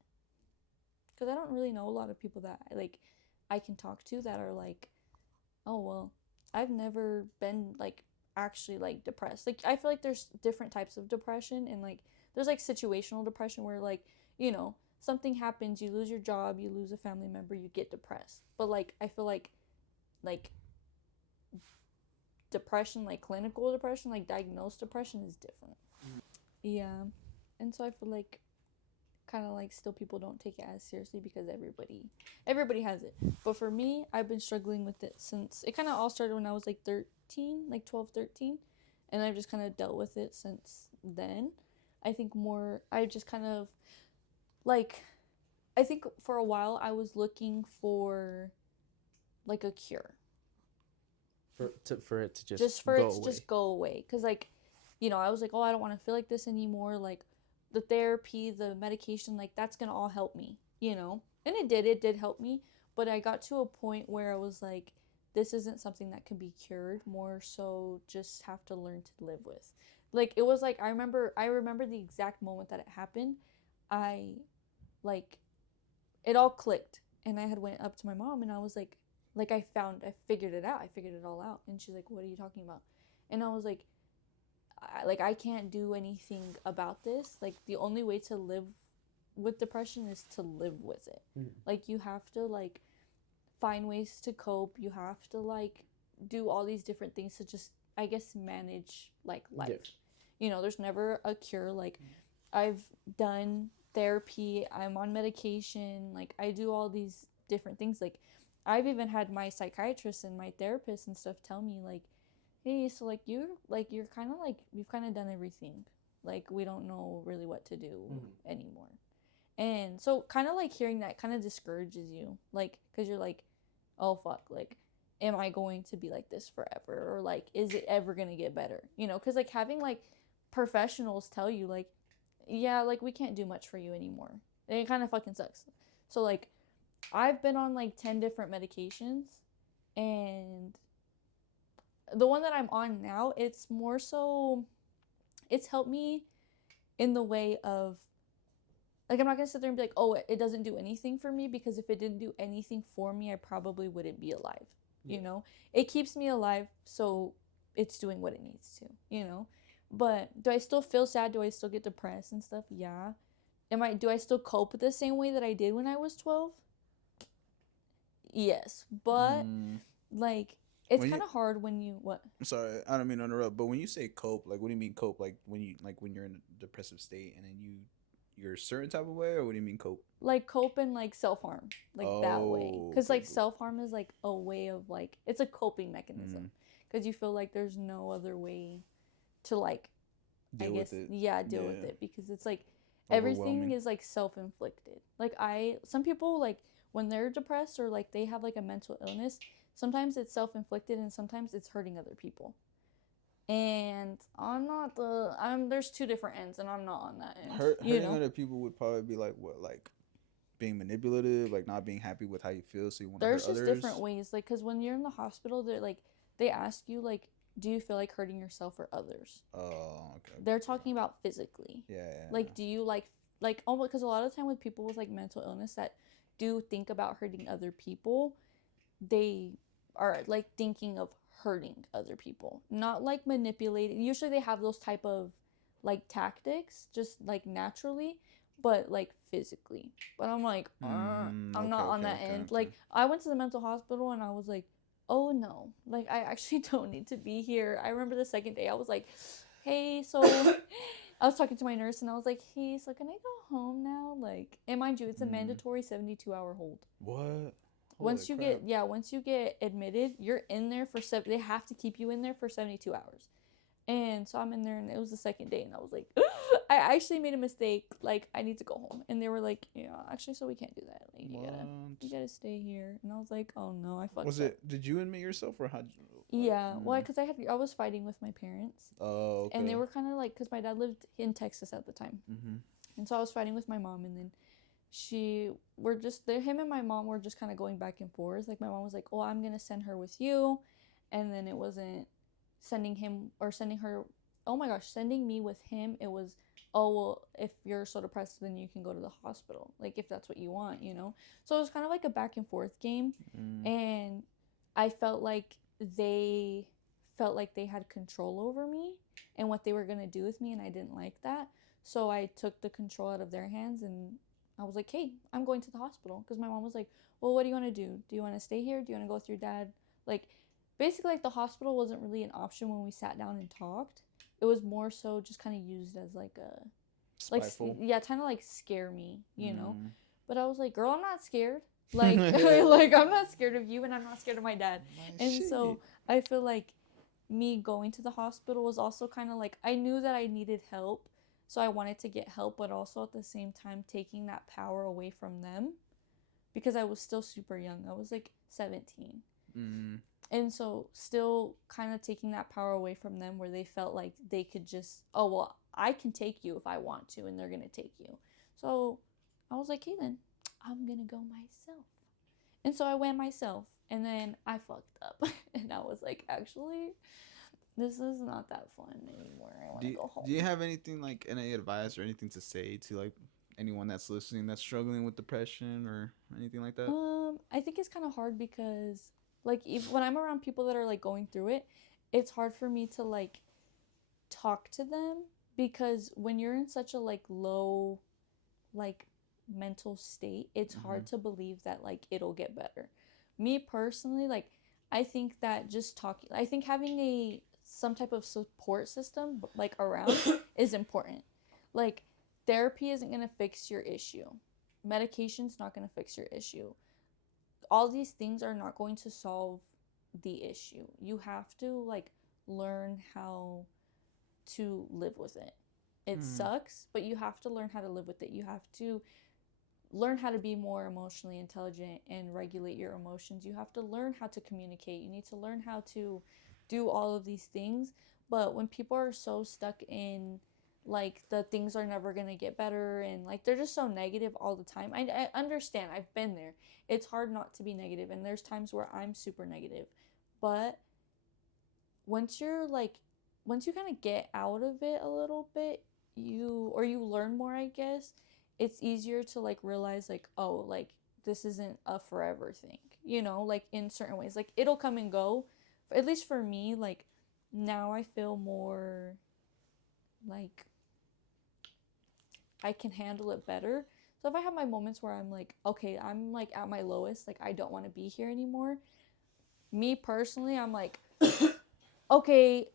Because I don't really know a lot of people that like I can talk to that are like, oh, well, I've never been like actually like depressed. Like I feel like there's different types of depression and like there's like situational depression where like, you know, something happens, you lose your job, you lose a family member, you get depressed. But like I feel like depression, like clinical depression, like diagnosed depression is different. Yeah. And so I feel like kind of like still people don't take it as seriously because everybody has it. But for me, I've been struggling with it since it kind of all started when I was like 13, like 12, 13, and I've just kind of dealt with it since then. I think I just kind of like I think for a while I was looking for like a cure. For it to just go away. Because like, you know, I was like, oh, I don't want to feel like this anymore. Like the therapy, the medication, like that's gonna all help me, you know. And it did help me. But I got to a point where I was like, this isn't something that can be cured, more so just have to learn to live with. Like it was like I remember the exact moment that it happened. It all clicked, and I had went up to my mom and I was like I figured it out. I figured it all out. And she's like, what are you talking about? And I was like, I can't do anything about this. Like the only way to live with depression is to live with it. Like you have to like find ways to cope. You have to like do all these different things to just, I guess, manage like life. Yes. You know, there's never a cure. Like I've done therapy, I'm on medication, like I do all these different things. Like I've even had my psychiatrist and my therapist and stuff tell me like, hey, so like you're kind of like you've kind of done everything, like we don't know really what to do anymore. And so kind of like hearing that kind of discourages you, like, because you're like, oh fuck, like am I going to be like this forever, or like is it ever gonna get better, you know? Because like having like professionals tell you like, yeah, like we can't do much for you anymore, it kind of fucking sucks. So like I've been on like 10 different medications, and the one that I'm on now, it's more so, it's helped me in the way of, like, I'm not gonna sit there and be like, oh, it doesn't do anything for me, because if it didn't do anything for me, I probably wouldn't be alive, you know? It keeps me alive, so it's doing what it needs to, you know? But do I still feel sad? Do I still get depressed and stuff? Yeah. Do I still cope the same way that I did when I was 12? Yes. But, like, it's kind of hard when you, what? Sorry, I don't mean to interrupt, but when you say cope, like, what do you mean cope? Like, when you're in a depressive state and then you're a certain type of way, or what do you mean cope? Like cope and like self-harm, like that way. Because like self-harm is like a way of like, it's a coping mechanism. Because you feel like there's no other way to like, deal with it. Yeah, deal with it. Because it's like, everything is like self-inflicted. Like some people like, when they're depressed or like they have like a mental illness, sometimes it's self-inflicted and sometimes it's hurting other people. And I'm not there's two different ends, and I'm not on that end. Hurting other people would probably be like what, like being manipulative, like not being happy with how you feel, so you want to hurt others. There's just different ways, like, because when you're in the hospital, they're like, they ask you like, do you feel like hurting yourself or others? Oh, okay. They're talking about physically. Yeah. Like, do you like almost, because a lot of the time with people with like mental illness that do think about hurting other people, they are like thinking of hurting other people, not like manipulating. Usually they have those type of like tactics just like naturally, but like physically. But I'm like, I'm not on that end. Like I went to the mental hospital and I was like, oh no, like I actually don't need to be here. I remember the second day I was like, hey, so I was talking to my nurse and I was like, hey, so can I go home now? Like, and mind you, it's a mandatory 72-hour hold. What? Once you get admitted, you're in there for they have to keep you in there for 72 hours. And so I'm in there, and it was the second day, and I was like, I actually made a mistake. Like, I need to go home. And they were like, yeah, actually, so we can't do that. Like, you gotta stay here. And I was like, oh no, I fucked up. Did you admit yourself, or how'd you? Yeah, well, because I was fighting with my parents. Oh, okay. And they were kind of like, because my dad lived in Texas at the time. And so I was fighting with my mom, and then him and my mom were just kind of going back and forth. Like, my mom was like, oh, I'm gonna send her with you, and then it wasn't sending me with him. It was, oh, well, if you're so depressed, then you can go to the hospital, like if that's what you want, you know. So it was kind of like a back and forth game. And I felt like they had control over me and what they were gonna do with me, and I didn't like that. So I took the control out of their hands, and I was like, hey, I'm going to the hospital. Because my mom was like, well, what do you want to do? Do you want to stay here? Do you want to go with your dad? Like, basically, like, the hospital wasn't really an option when we sat down and talked. It was more so just kind of used as, like, a... Spiteful. Like, trying to, like, scare me, you know? But I was like, girl, I'm not scared. Like, like, I'm not scared of you, and I'm not scared of my dad. So I feel like me going to the hospital was also kind of, like, I knew that I needed help. So I wanted to get help, but also at the same time taking that power away from them, because I was still super young. I was like 17. And so still kind of taking that power away from them, where they felt like they could just, oh, well, I can take you if I want to, and they're going to take you. So I was like, hey, then I'm going to go myself. And so I went myself, and then I fucked up. And I was like, actually, this is not that fun anymore. I want to go home. Do you have anything, like, any advice or anything to say to, like, anyone that's listening that's struggling with depression or anything like that? I think it's kind of hard because, like, when I'm around people that are, like, going through it, it's hard for me to, like, talk to them, because when you're in such a, like, low, like, mental state, it's hard to believe that, like, it'll get better. Me personally, like, I think that just talking, I think having some type of support system, like, around is important. Like, therapy isn't going to fix your issue. Medication's not going to fix your issue. all these things are not going to solve the issue. You have to like learn how to live with it. It sucks, but you have to learn how to live with it. You have to learn how to be more emotionally intelligent and regulate your emotions. You have to learn how to communicate. You need to learn how to do all of these things. But when people are so stuck in like the things are never going to get better and like they're just so negative all the time. I understand. I've been there. It's hard not to be negative, and there's times where I'm super negative. But once you kind of get out of it a little bit, you learn more, I guess, it's easier to like realize like, oh, like this isn't a forever thing, like in certain ways, like it'll come and go. At least for me, like now I feel more like I can handle it better. So if I have my moments where I'm like, okay, I'm like at my lowest, like I don't want to be here anymore. Me personally, I'm like, okay,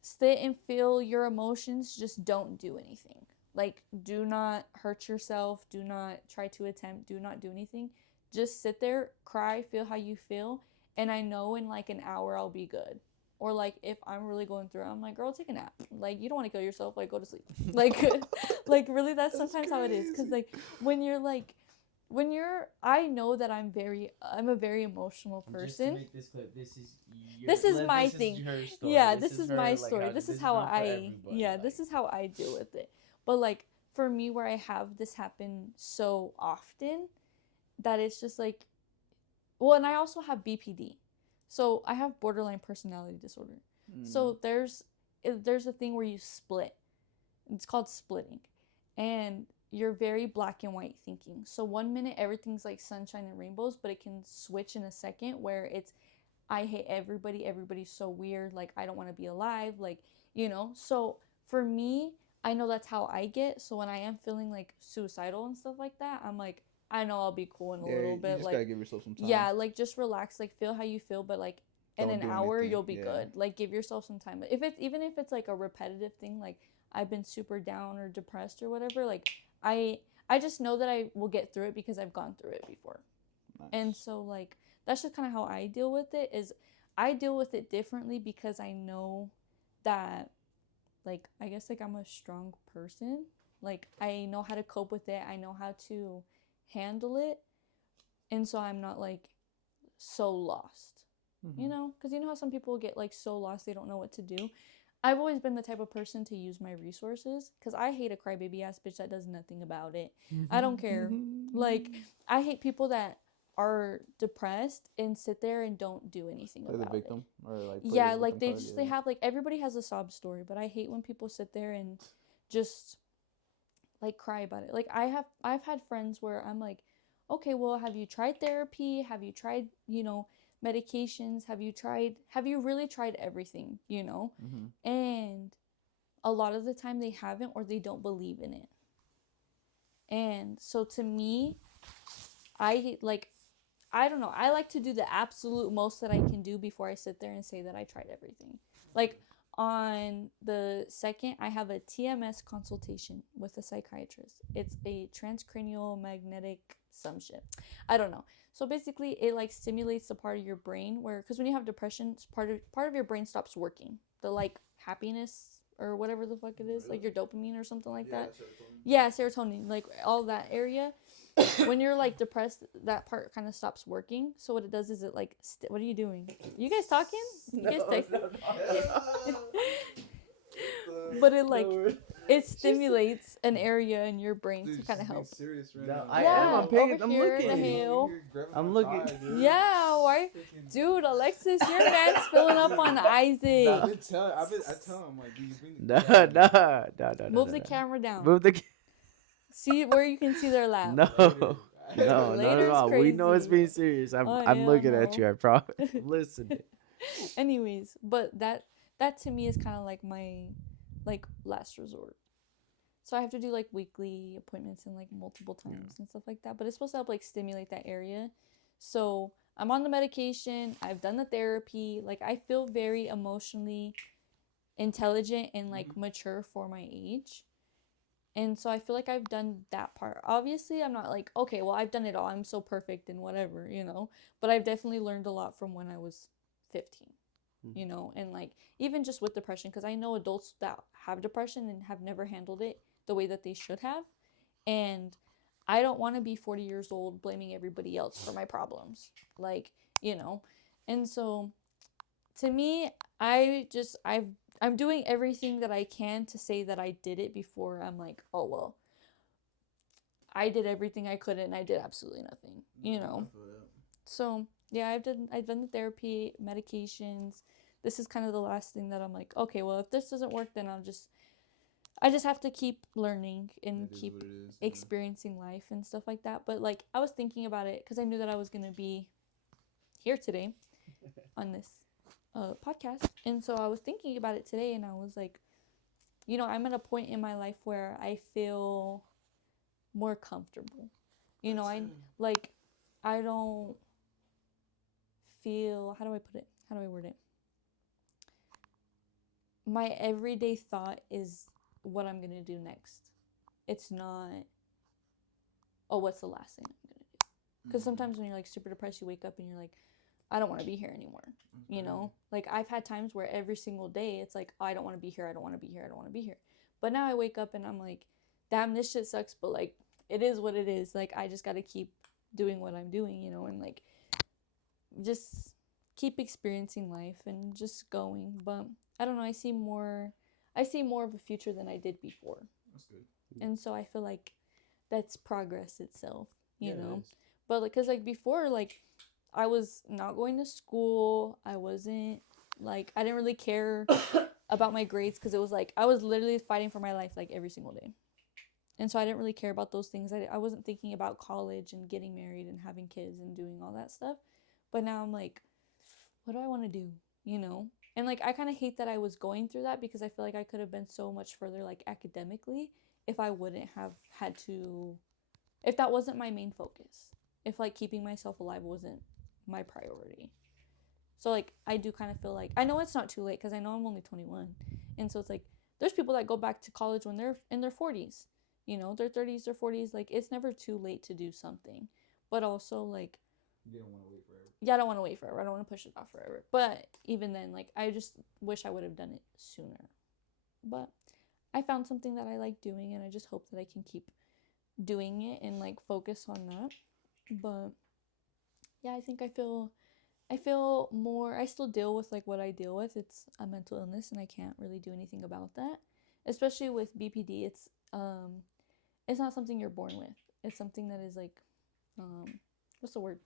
sit and feel your emotions, just don't do anything. Like, do not hurt yourself, do not try to attempt, do not do anything. Just sit there, cry, feel how you feel, and I know in like an hour I'll be good. Or like if I'm really going through it, I'm like, girl, take a nap. Like, you don't want to kill yourself, like go to sleep. Like like really that's sometimes how it is. Because like when you're I know that I'm a very emotional person. Just to make this clear, This is my thing. Yeah, this is my her, story. like, This is is how not for I everybody, like. this is how I deal with it. But like for me, where I have this happen so often that it's just like, well, and I also have BPD. So I have borderline personality disorder. So there's a thing where you split. It's called splitting. And you're very black and white thinking. So 1 minute everything's like sunshine and rainbows, but it can switch in a second where it's I hate everybody, everybody's so weird, like I don't want to be alive, like, So for me, I know that's how I get. So when I am feeling like suicidal and stuff like that, I'm like, I know I'll be cool in a little bit. You just like gotta give yourself some time. Yeah, like just relax, like feel how you feel, but like in Don't an do hour anything. you'll be Yeah. good. Like give yourself some time. Even if it's like a repetitive thing, like I've been super down or depressed or whatever, like I just know that I will get through it because I've gone through it before. Nice. And so like that's just kind of how I deal with it. Is I deal with it differently because I know that like I guess like I'm a strong person. Like I know how to cope with it. I know how to handle it. And so I'm not like so lost, because you know how some people get like so lost they don't know what to do. I've always been the type of person to use my resources because I hate a crybaby ass bitch that does nothing about it. I don't care. Like I hate people that are depressed and sit there and don't do anything Play about the victim it. or like Yeah, like they have like everybody has a sob story, but I hate when people sit there and just like cry about it. Like I've had friends where I'm like, okay, well, have you tried therapy? Have you tried, medications? Have you really tried everything, And a lot of the time they haven't, or they don't believe in it. And so to me, I don't know. I like to do the absolute most that I can do before I sit there and say that I tried everything. Like on the 2nd, I have a TMS consultation with a psychiatrist. It's a transcranial magnetic some shit. I don't know. So basically, it like stimulates the part of your brain where, because when you have depression, part of your brain stops working. The like happiness or whatever the fuck it is, like your dopamine or something like that. Serotonin. Yeah, serotonin, like all that area. When you're like depressed, that part kind of stops working. So what it does is it like, what are you doing? You guys talking? You guys texting? No. But it like it stimulates an area in your brain to kind of help. Serious right No, now. I am. I'm paying. I'm here looking. in the hill. I'm looking. Yeah, why, dude? Alexis, your man's filling up on Isaac. I tell him like, dude, bring No. Move the camera down. Move the. See where you can see their lap. No. No, not Later's at all. We know it's crazy. being serious. I'm Oh, looking yeah, at you. I promise. Listen. Anyways, but that to me is kind of like my like last resort. So I have to do like weekly appointments and like multiple times and stuff like that. But it's supposed to help like stimulate that area. So I'm on the medication. I've done the therapy. Like I feel very emotionally intelligent and like mature for my age. And so I feel like I've done that part. Obviously, I'm not like, okay, well, I've done it all. I'm so perfect and whatever, you know. But I've definitely learned a lot from when I was 15, you know. And like, even just with depression, because I know adults that have depression and have never handled it the way that they should have. And I don't want to be 40 years old blaming everybody else for my problems. Like, you know. And so to me, I'm doing everything that I can to say that I did it before I'm like, oh well, I did everything I could and I did absolutely nothing, you know. So yeah, I've done the therapy, medications. This is kind of the last thing that I'm like, okay, well if this doesn't work, then I just have to keep learning and keep experiencing life and stuff like that. But like I was thinking about it because I knew that I was gonna be here today on this podcast, and so I was thinking about it today, and I was like, you know, I'm at a point in my life where I feel more comfortable. You know, I don't feel, how do I put it? How do I word it? My everyday thought is what I'm going to do next. It's not, oh, what's the last thing I'm going to do? Because sometimes when you're like super depressed, you wake up and you're like, I don't want to be here anymore. You know, like I've had times where every single day it's like, I don't want to be here. I don't want to be here. I don't want to be here. But now I wake up and I'm like, damn, this shit sucks. But like, it is what it is. Like, I just got to keep doing what I'm doing, you know, and like, just keep experiencing life and just going. But I don't know. I see more of a future than I did before. That's good. And so I feel like that's progress itself, you know. But like, cause like before, like I was not going to school. I wasn't like, I didn't really care about my grades because it was like I was literally fighting for my life like every single day. And so I didn't really care about those things. I wasn't thinking about college and getting married and having kids and doing all that stuff. But now I'm like, what do I want to do? You know? And like, I kind of hate that I was going through that because I feel like I could have been so much further like academically if I wouldn't have had to, if that wasn't my main focus. If like keeping myself alive wasn't my priority. So like, I do kind of feel like, I know it's not too late because I know I'm only 21. And so it's like, there's people that go back to college when they're in their 40s. You know, their 30s, their 40s, like, it's never too late to do something. But also, like, you don't want to wait forever. Yeah, I don't want to wait forever. I don't want to push it off forever. But even then, like, I just wish I would have done it sooner. But I found something that I like doing, and I just hope that I can keep doing it and, like, focus on that. But, yeah, I think I feel more, I still deal with, like, what I deal with. It's a mental illness, and I can't really do anything about that. Especially with BPD, it's not something you're born with. It's something that is like, what's the word?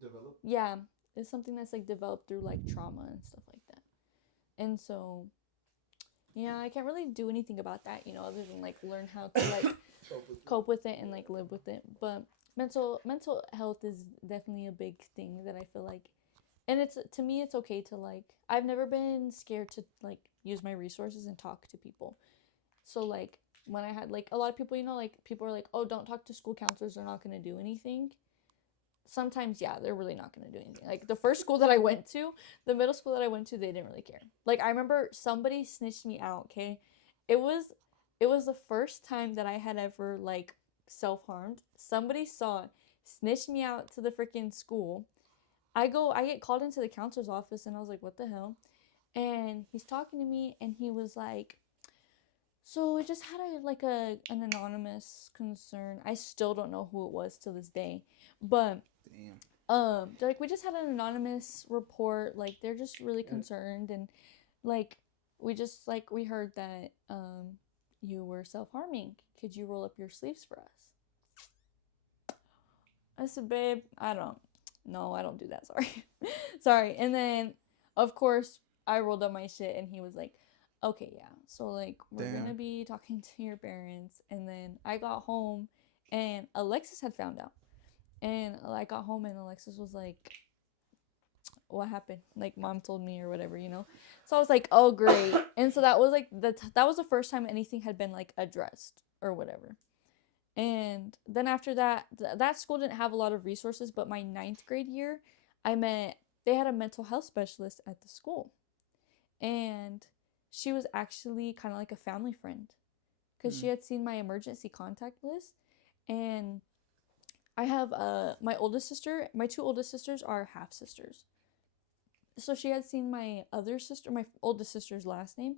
Develop? Yeah, it's something that's like developed through like trauma and stuff like that. And so, yeah, I can't really do anything about that, you know, other than like learn how to like cope with it and like live with it. But mental health is definitely a big thing that I feel like, and it's, to me, it's okay to like, I've never been scared to like use my resources and talk to people. So like, when I had, like, a lot of people, you know, like, people are like, oh, don't talk to school counselors, they're not going to do anything. Sometimes, yeah, they're really not going to do anything. Like, the first school that I went to, the middle school that I went to, they didn't really care. Like, I remember somebody snitched me out, okay? It was the first time that I had ever, like, self-harmed. Somebody saw it, snitched me out to the freaking school. I get called into the counselor's office, and I was like, what the hell? And he's talking to me, and he was like, so I just had an anonymous concern. I still don't know who it was to this day. But they're like, we just had an anonymous report, like they're just really concerned, and like we heard that you were self-harming. Could you roll up your sleeves for us? I said, babe, I don't do that, sorry. Sorry. And then of course I rolled up my shit, and he was like, okay, yeah, so like we're gonna be talking to your parents. And then I got home and Alexis had found out, and I got home and Alexis was like, what happened? Like, mom told me or whatever, you know. So I was like, oh great. And so that was like that was the first time anything had been like addressed or whatever. And then after that, that school didn't have a lot of resources, but my 9th grade year, they had a mental health specialist at the school, and she was actually kind of like a family friend. because she had seen my emergency contact list, and I have my oldest sister. My two oldest sisters are half sisters. So she had seen my other sister, my oldest sister's last name,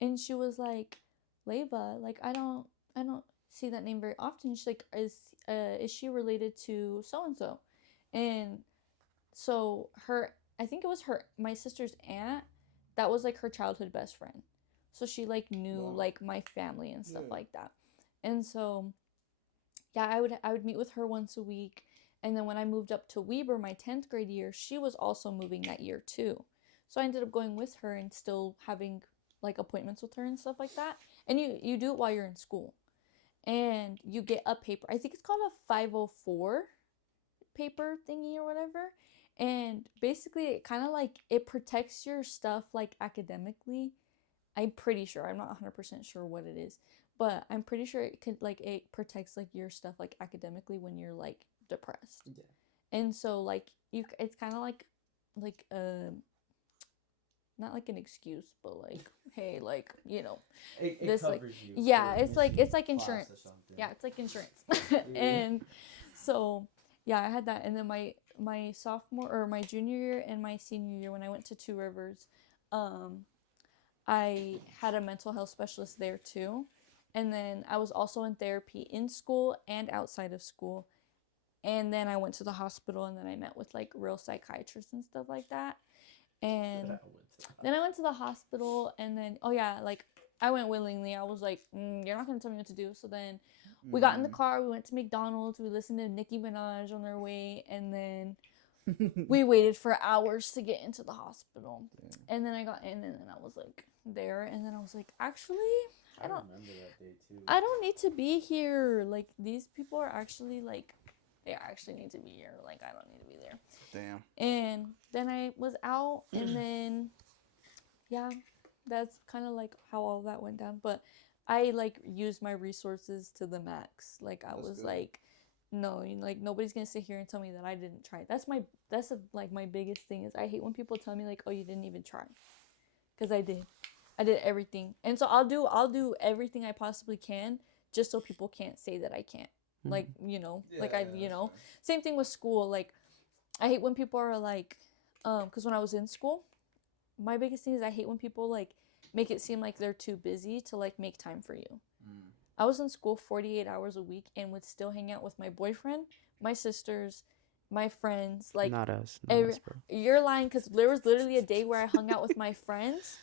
and she was like, "Leva, like I don't see that name very often." She's like, "Is she related to so and so?" And so I think it was my sister's aunt that was like her childhood best friend. So she like knew like my family and stuff like that. And so yeah, I would meet with her once a week. And then when I moved up to Weber my 10th grade year, she was also moving that year too. So I ended up going with her and still having like appointments with her and stuff like that. And you do it while you're in school. And you get a paper. I think it's called a 504 paper thingy or whatever. And basically it kind of like it protects your stuff like academically. I'm pretty sure. I'm not 100% sure what it is. But I'm pretty sure it could like it protects like your stuff like academically when you're like depressed. Yeah. And so like it's kind of like not like an excuse, but like hey, like it this covers like you. yeah, it's like insurance. Yeah, it's like insurance. And so yeah, I had that, and then my sophomore or my junior year and my senior year when I went to Two Rivers, I had a mental health specialist there too. And then I was also in therapy in school and outside of school. And then I went to the hospital, and then I met with like real psychiatrists and stuff like that. And then I went to the hospital, and then like I went willingly. I was like, you're not gonna tell me what to do. So then we got in the car, we went to McDonald's, we listened to Nicki Minaj on their way, and then we waited for hours to get into the hospital. And then I got in, and then I was like there, and then I was like, actually, I remember that day too. I don't need to be here. Like these people are actually like, they actually need to be here. Like I don't need to be there. Damn. And then I was out, and then yeah, that's kind of like how all that went down. But I like used my resources to the max. Like I was good. Like, no, like nobody's gonna sit here and tell me that I didn't try. That's like my biggest thing is I hate when people tell me like, oh, you didn't even try, because I did. I did everything. And so I'll do everything I possibly can just so people can't say that I can't. Like, same thing with school. Like, I hate when people are like, because when I was in school, my biggest thing is I hate when people like make it seem like they're too busy to like make time for you. I was in school 48 hours a week and would still hang out with my boyfriend, my sisters, my friends. Like, not us, bro. You're lying, because there was literally a day where I hung out with my friends,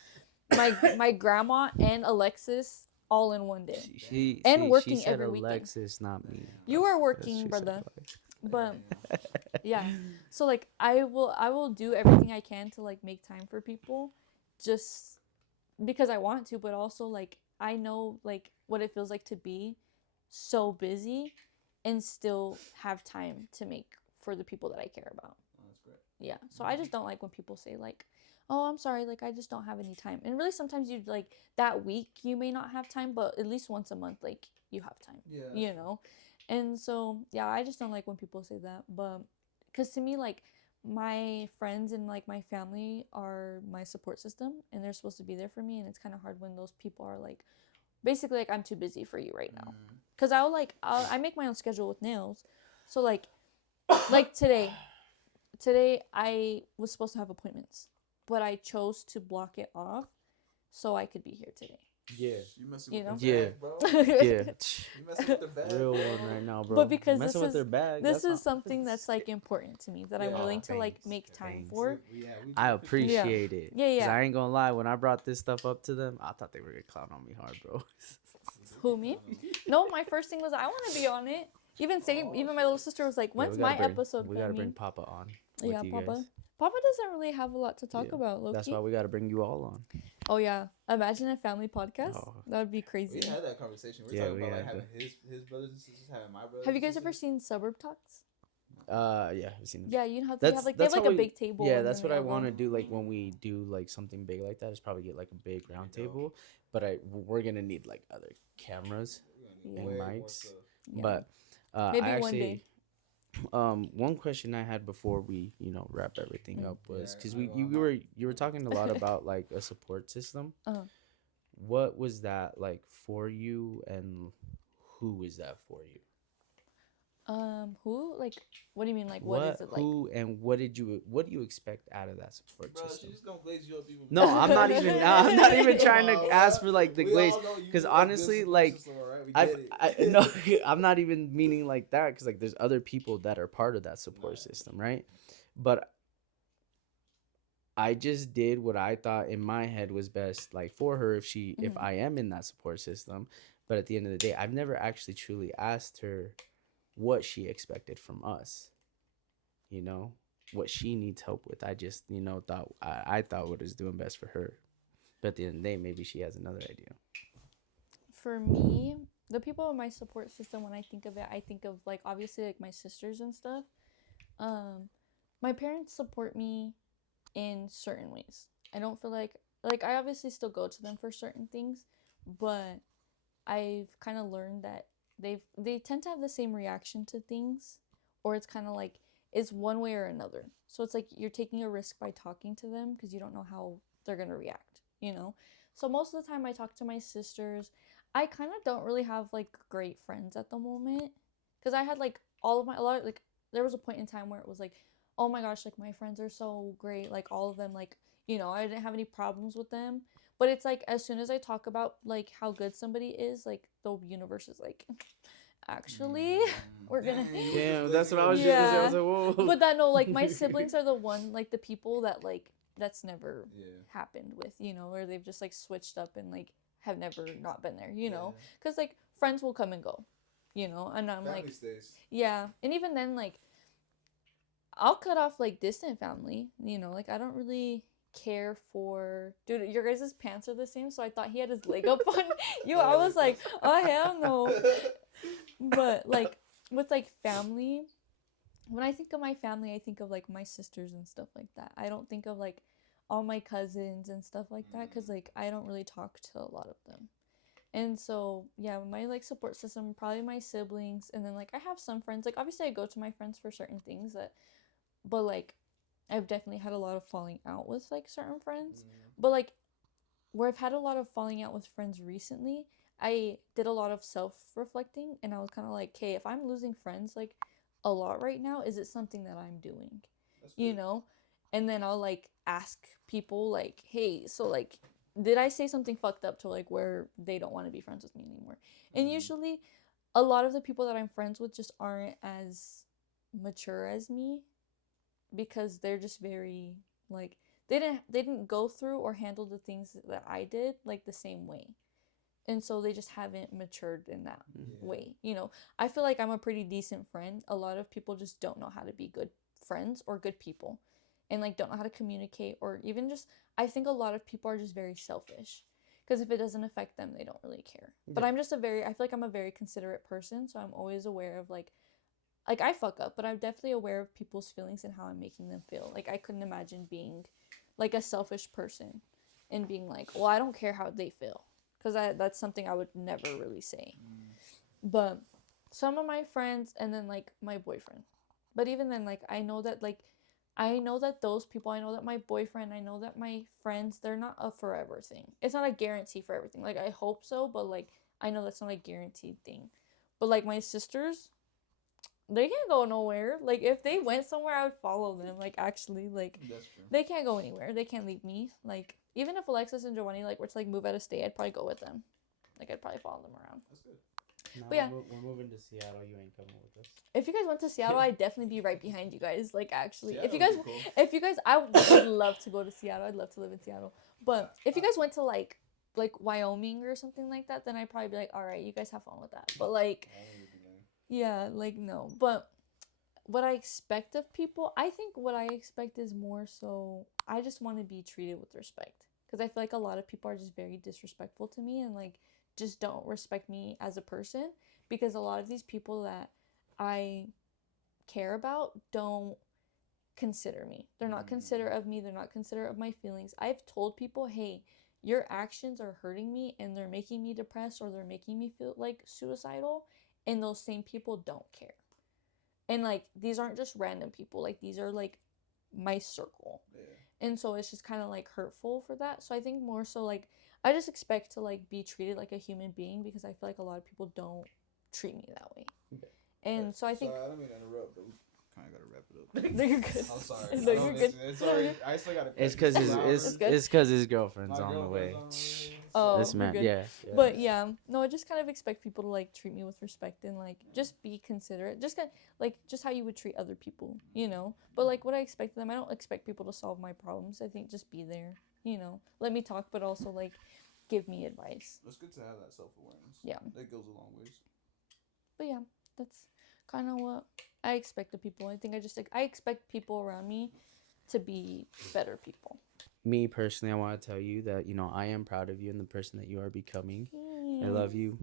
my grandma and Alexis all in one day. She working she said every Alexis, weekend. not me. You were working, brother. But yeah, so like I will do everything I can to like make time for people, just because I want to, but also like I know like what it feels like to be so busy and still have time to make for the people that I care about. Oh, that's great. Yeah, so I just don't like when people say like, oh, I'm sorry, like I just don't have any time. And really sometimes you like that week you may not have time, but at least once a month like you have time. Yeah. And so yeah, I just don't like when people say that, but because to me like my friends and like my family are my support system, and they're supposed to be there for me, and it's kind of hard when those people are like basically like, I'm too busy for you right now. Because I make my own schedule with nails. So like today I was supposed to have appointments, but I chose to block it off so I could be here today. Yeah. You messing with their bag, bro? Yeah. You messing with their bag. Real one right now, bro. But because messing with their bag, this is something that's like important to me that I'm willing to like make time for. I appreciate it. Yeah. 'Cause I ain't gonna lie, when I brought this stuff up to them, I thought they were gonna clown on me hard, bro. Who, me? No, my first thing was I want to be on it. Even my little sister was like, when's my episode coming? We gotta bring Papa on. Yeah, Papa. Guys. Papa doesn't really have a lot to talk about, low-key. That's why we gotta bring you all on. Oh yeah, imagine a family podcast. Oh. That would be crazy. We had that conversation. We're talking about like having his brothers and sisters, having my brothers. Have you guys ever seen Suburb Talks? Yeah, I've seen them. Yeah, you know how they have a big table. Yeah, that's what I want to do. Like when we do like something big like that, is probably get like a big round table. But we're gonna need like other cameras and mics. Yeah. But maybe one day. One question I had before we wrap everything up was because you were talking a lot about like a support system. what was that like for you, and who is that for you? Who? Like, what do you mean? Like, what is it like? Who, and what do you expect out of that support system? She's just gonna glaze you up even No, more. I'm not even. I'm not even trying to Well, ask for like the we glaze, all know you because a good honestly, support like system, all right? We I've, get it. no, I'm not even meaning like that, because like there's other people that are part of that support system, right? But I just did what I thought in my head was best, like for her, if I am in that support system. But at the end of the day, I've never actually truly asked her what she expected from us. You know, what she needs help with. I just, thought I thought what was doing best for her. But at the end of the day, maybe she has another idea. For me, the people in my support system, when I think of it, I think of like obviously like my sisters and stuff. My parents support me in certain ways. I don't feel like I obviously still go to them for certain things, but I've kind of learned that they tend to have the same reaction to things, or it's kind of like it's one way or another. So it's like you're taking a risk by talking to them because you don't know how they're going to react, you know? So most of the time I talk to my sisters. I kind of don't really have like great friends at the moment because I had like a lot of, like there was a point in time where it was like, oh my gosh, like my friends are so great, like all of them, like, I didn't have any problems with them. But it's like as soon as I talk about like how good somebody is, like the universe is like, actually, we're gonna. Damn, that's what I was just gonna say. I was like, whoa. But that no, like my siblings are the one, like the people that like that's never happened with, or they've just like switched up and like have never not been there, because like friends will come and go, and I'm Family like, stays. yeah, and even then like I'll cut off like distant family, like I don't really care for, dude, your guys' pants are the same, so I thought he had his leg up on you. I was like, oh hell no. But like with like family, when I think of my family, I think of like my sisters and stuff like that. I don't think of like all my cousins and stuff like that because like I don't really talk to a lot of them. And so yeah, my like support system, probably my siblings, and then like I have some friends. Like obviously I go to my friends for certain things but like I've definitely had a lot of falling out with like certain friends. But like where I've had a lot of falling out with friends recently, I did a lot of self-reflecting, and I was kind of like, hey, if I'm losing friends like a lot right now, is it something that I'm doing? You know? And then I'll like ask people like, hey, so like did I say something fucked up to like where they don't want to be friends with me anymore? And usually a lot of the people that I'm friends with just aren't as mature as me because they're just very like they didn't go through or handle the things that I did like the same way. And so they just haven't matured in that way. I feel like I'm a pretty decent friend. A lot of people just don't know how to be good friends or good people and like don't know how to communicate, or even just I think a lot of people are just very selfish because if it doesn't affect them, they don't really care. But I feel like I'm a very considerate person, so I'm always aware of like I fuck up, but I'm definitely aware of people's feelings and how I'm making them feel. Like I couldn't imagine being like a selfish person and being like, well, I don't care how they feel, because that's something I would never really say. But some of my friends, and then like my boyfriend, but even then, like I know that those people, I know that my boyfriend, I know that my friends, they're not a forever thing. It's not a guarantee for everything. Like I hope so, but like I know that's not a guaranteed thing. But like my sisters, they can't go nowhere. Like if they went somewhere, I would follow them. Like actually, like they can't go anywhere. They can't leave me. Like even if Alexis and Giovanni like were to like move out of state, I'd probably go with them. Like I'd probably follow them around. That's good. No, but yeah, we're moving to Seattle. You ain't coming with us. If you guys went to Seattle, I'd definitely be right behind you guys. Like actually, Seattle if you guys, I would love to go to Seattle. I'd love to live in Seattle. But if you guys went to like Wyoming or something like that, then I'd probably be like, all right, you guys have fun with that. But like, yeah, like no. But what I expect of people, I think what I expect is more so I just want to be treated with respect, because I feel like a lot of people are just very disrespectful to me and like just don't respect me as a person, because a lot of these people that I care about don't consider me. They're not considerate of me. They're not considerate of my feelings. I've told people, hey, your actions are hurting me and they're making me depressed or they're making me feel like suicidal, and those same people don't care. And like these aren't just random people. Like these are like my circle. Yeah. And so it's just kind of like hurtful for that. So I think more so like I just expect to like be treated like a human being, because I feel like a lot of people don't treat me that way. And so I think Sorry, I don't mean to interrupt, but we kind of gotta wrap it up. no, you're good. I'm sorry. No, you're good. It's already. I still gotta. It's because his girlfriend's My on the way. girlfriend's on the way. Oh, This we're man, good. yeah. But yeah, no, I just kind of expect people to like treat me with respect and like just be considerate, just kind of, like just how you would treat other people, you know. But like what I expect of them, I don't expect people to solve my problems. I think just be there, you know, let me talk, but also like give me advice. It's good to have that self-awareness. Yeah, that goes a long ways. but yeah, that's kind of what I expect of people. I think I expect people around me to be better people. Me personally, I want to tell you that, you know, I am proud of you and the person that you are becoming. I love you.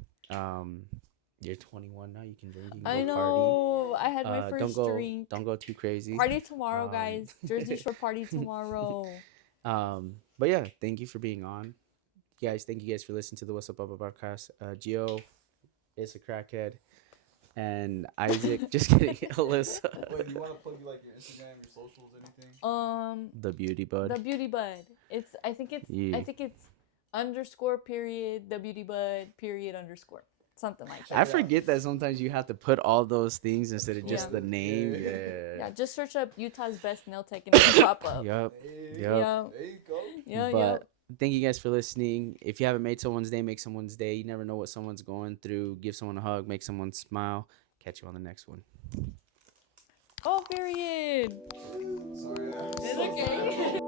You're 21 now. You can drink. You can I go know. I had my first drink. Don't go too crazy. Party tomorrow, guys. Jersey Shore party tomorrow. But yeah, thank you for being on, guys. Thank you guys for listening to the What's Up Bubba podcast. Gio is a crackhead, and Isaac. Just kidding, Alyssa. Wait, do you want to plug like your Instagram, your socials, anything? The Beauty Bud. The Beauty Bud. I think it's underscore period the Beauty Bud period underscore something like that. I forget that sometimes you have to put all those things instead of just Yeah. the name. Yeah, just search up Utah's best nail tech and it'll pop up. Yep. Hey, Yeah. There you go. Yeah, But yeah. thank you guys for listening. If you haven't made someone's day, make someone's day. You never know what someone's going through. Give someone a hug, make someone smile. Catch you on the next one. Oh, period. Sorry. It's okay.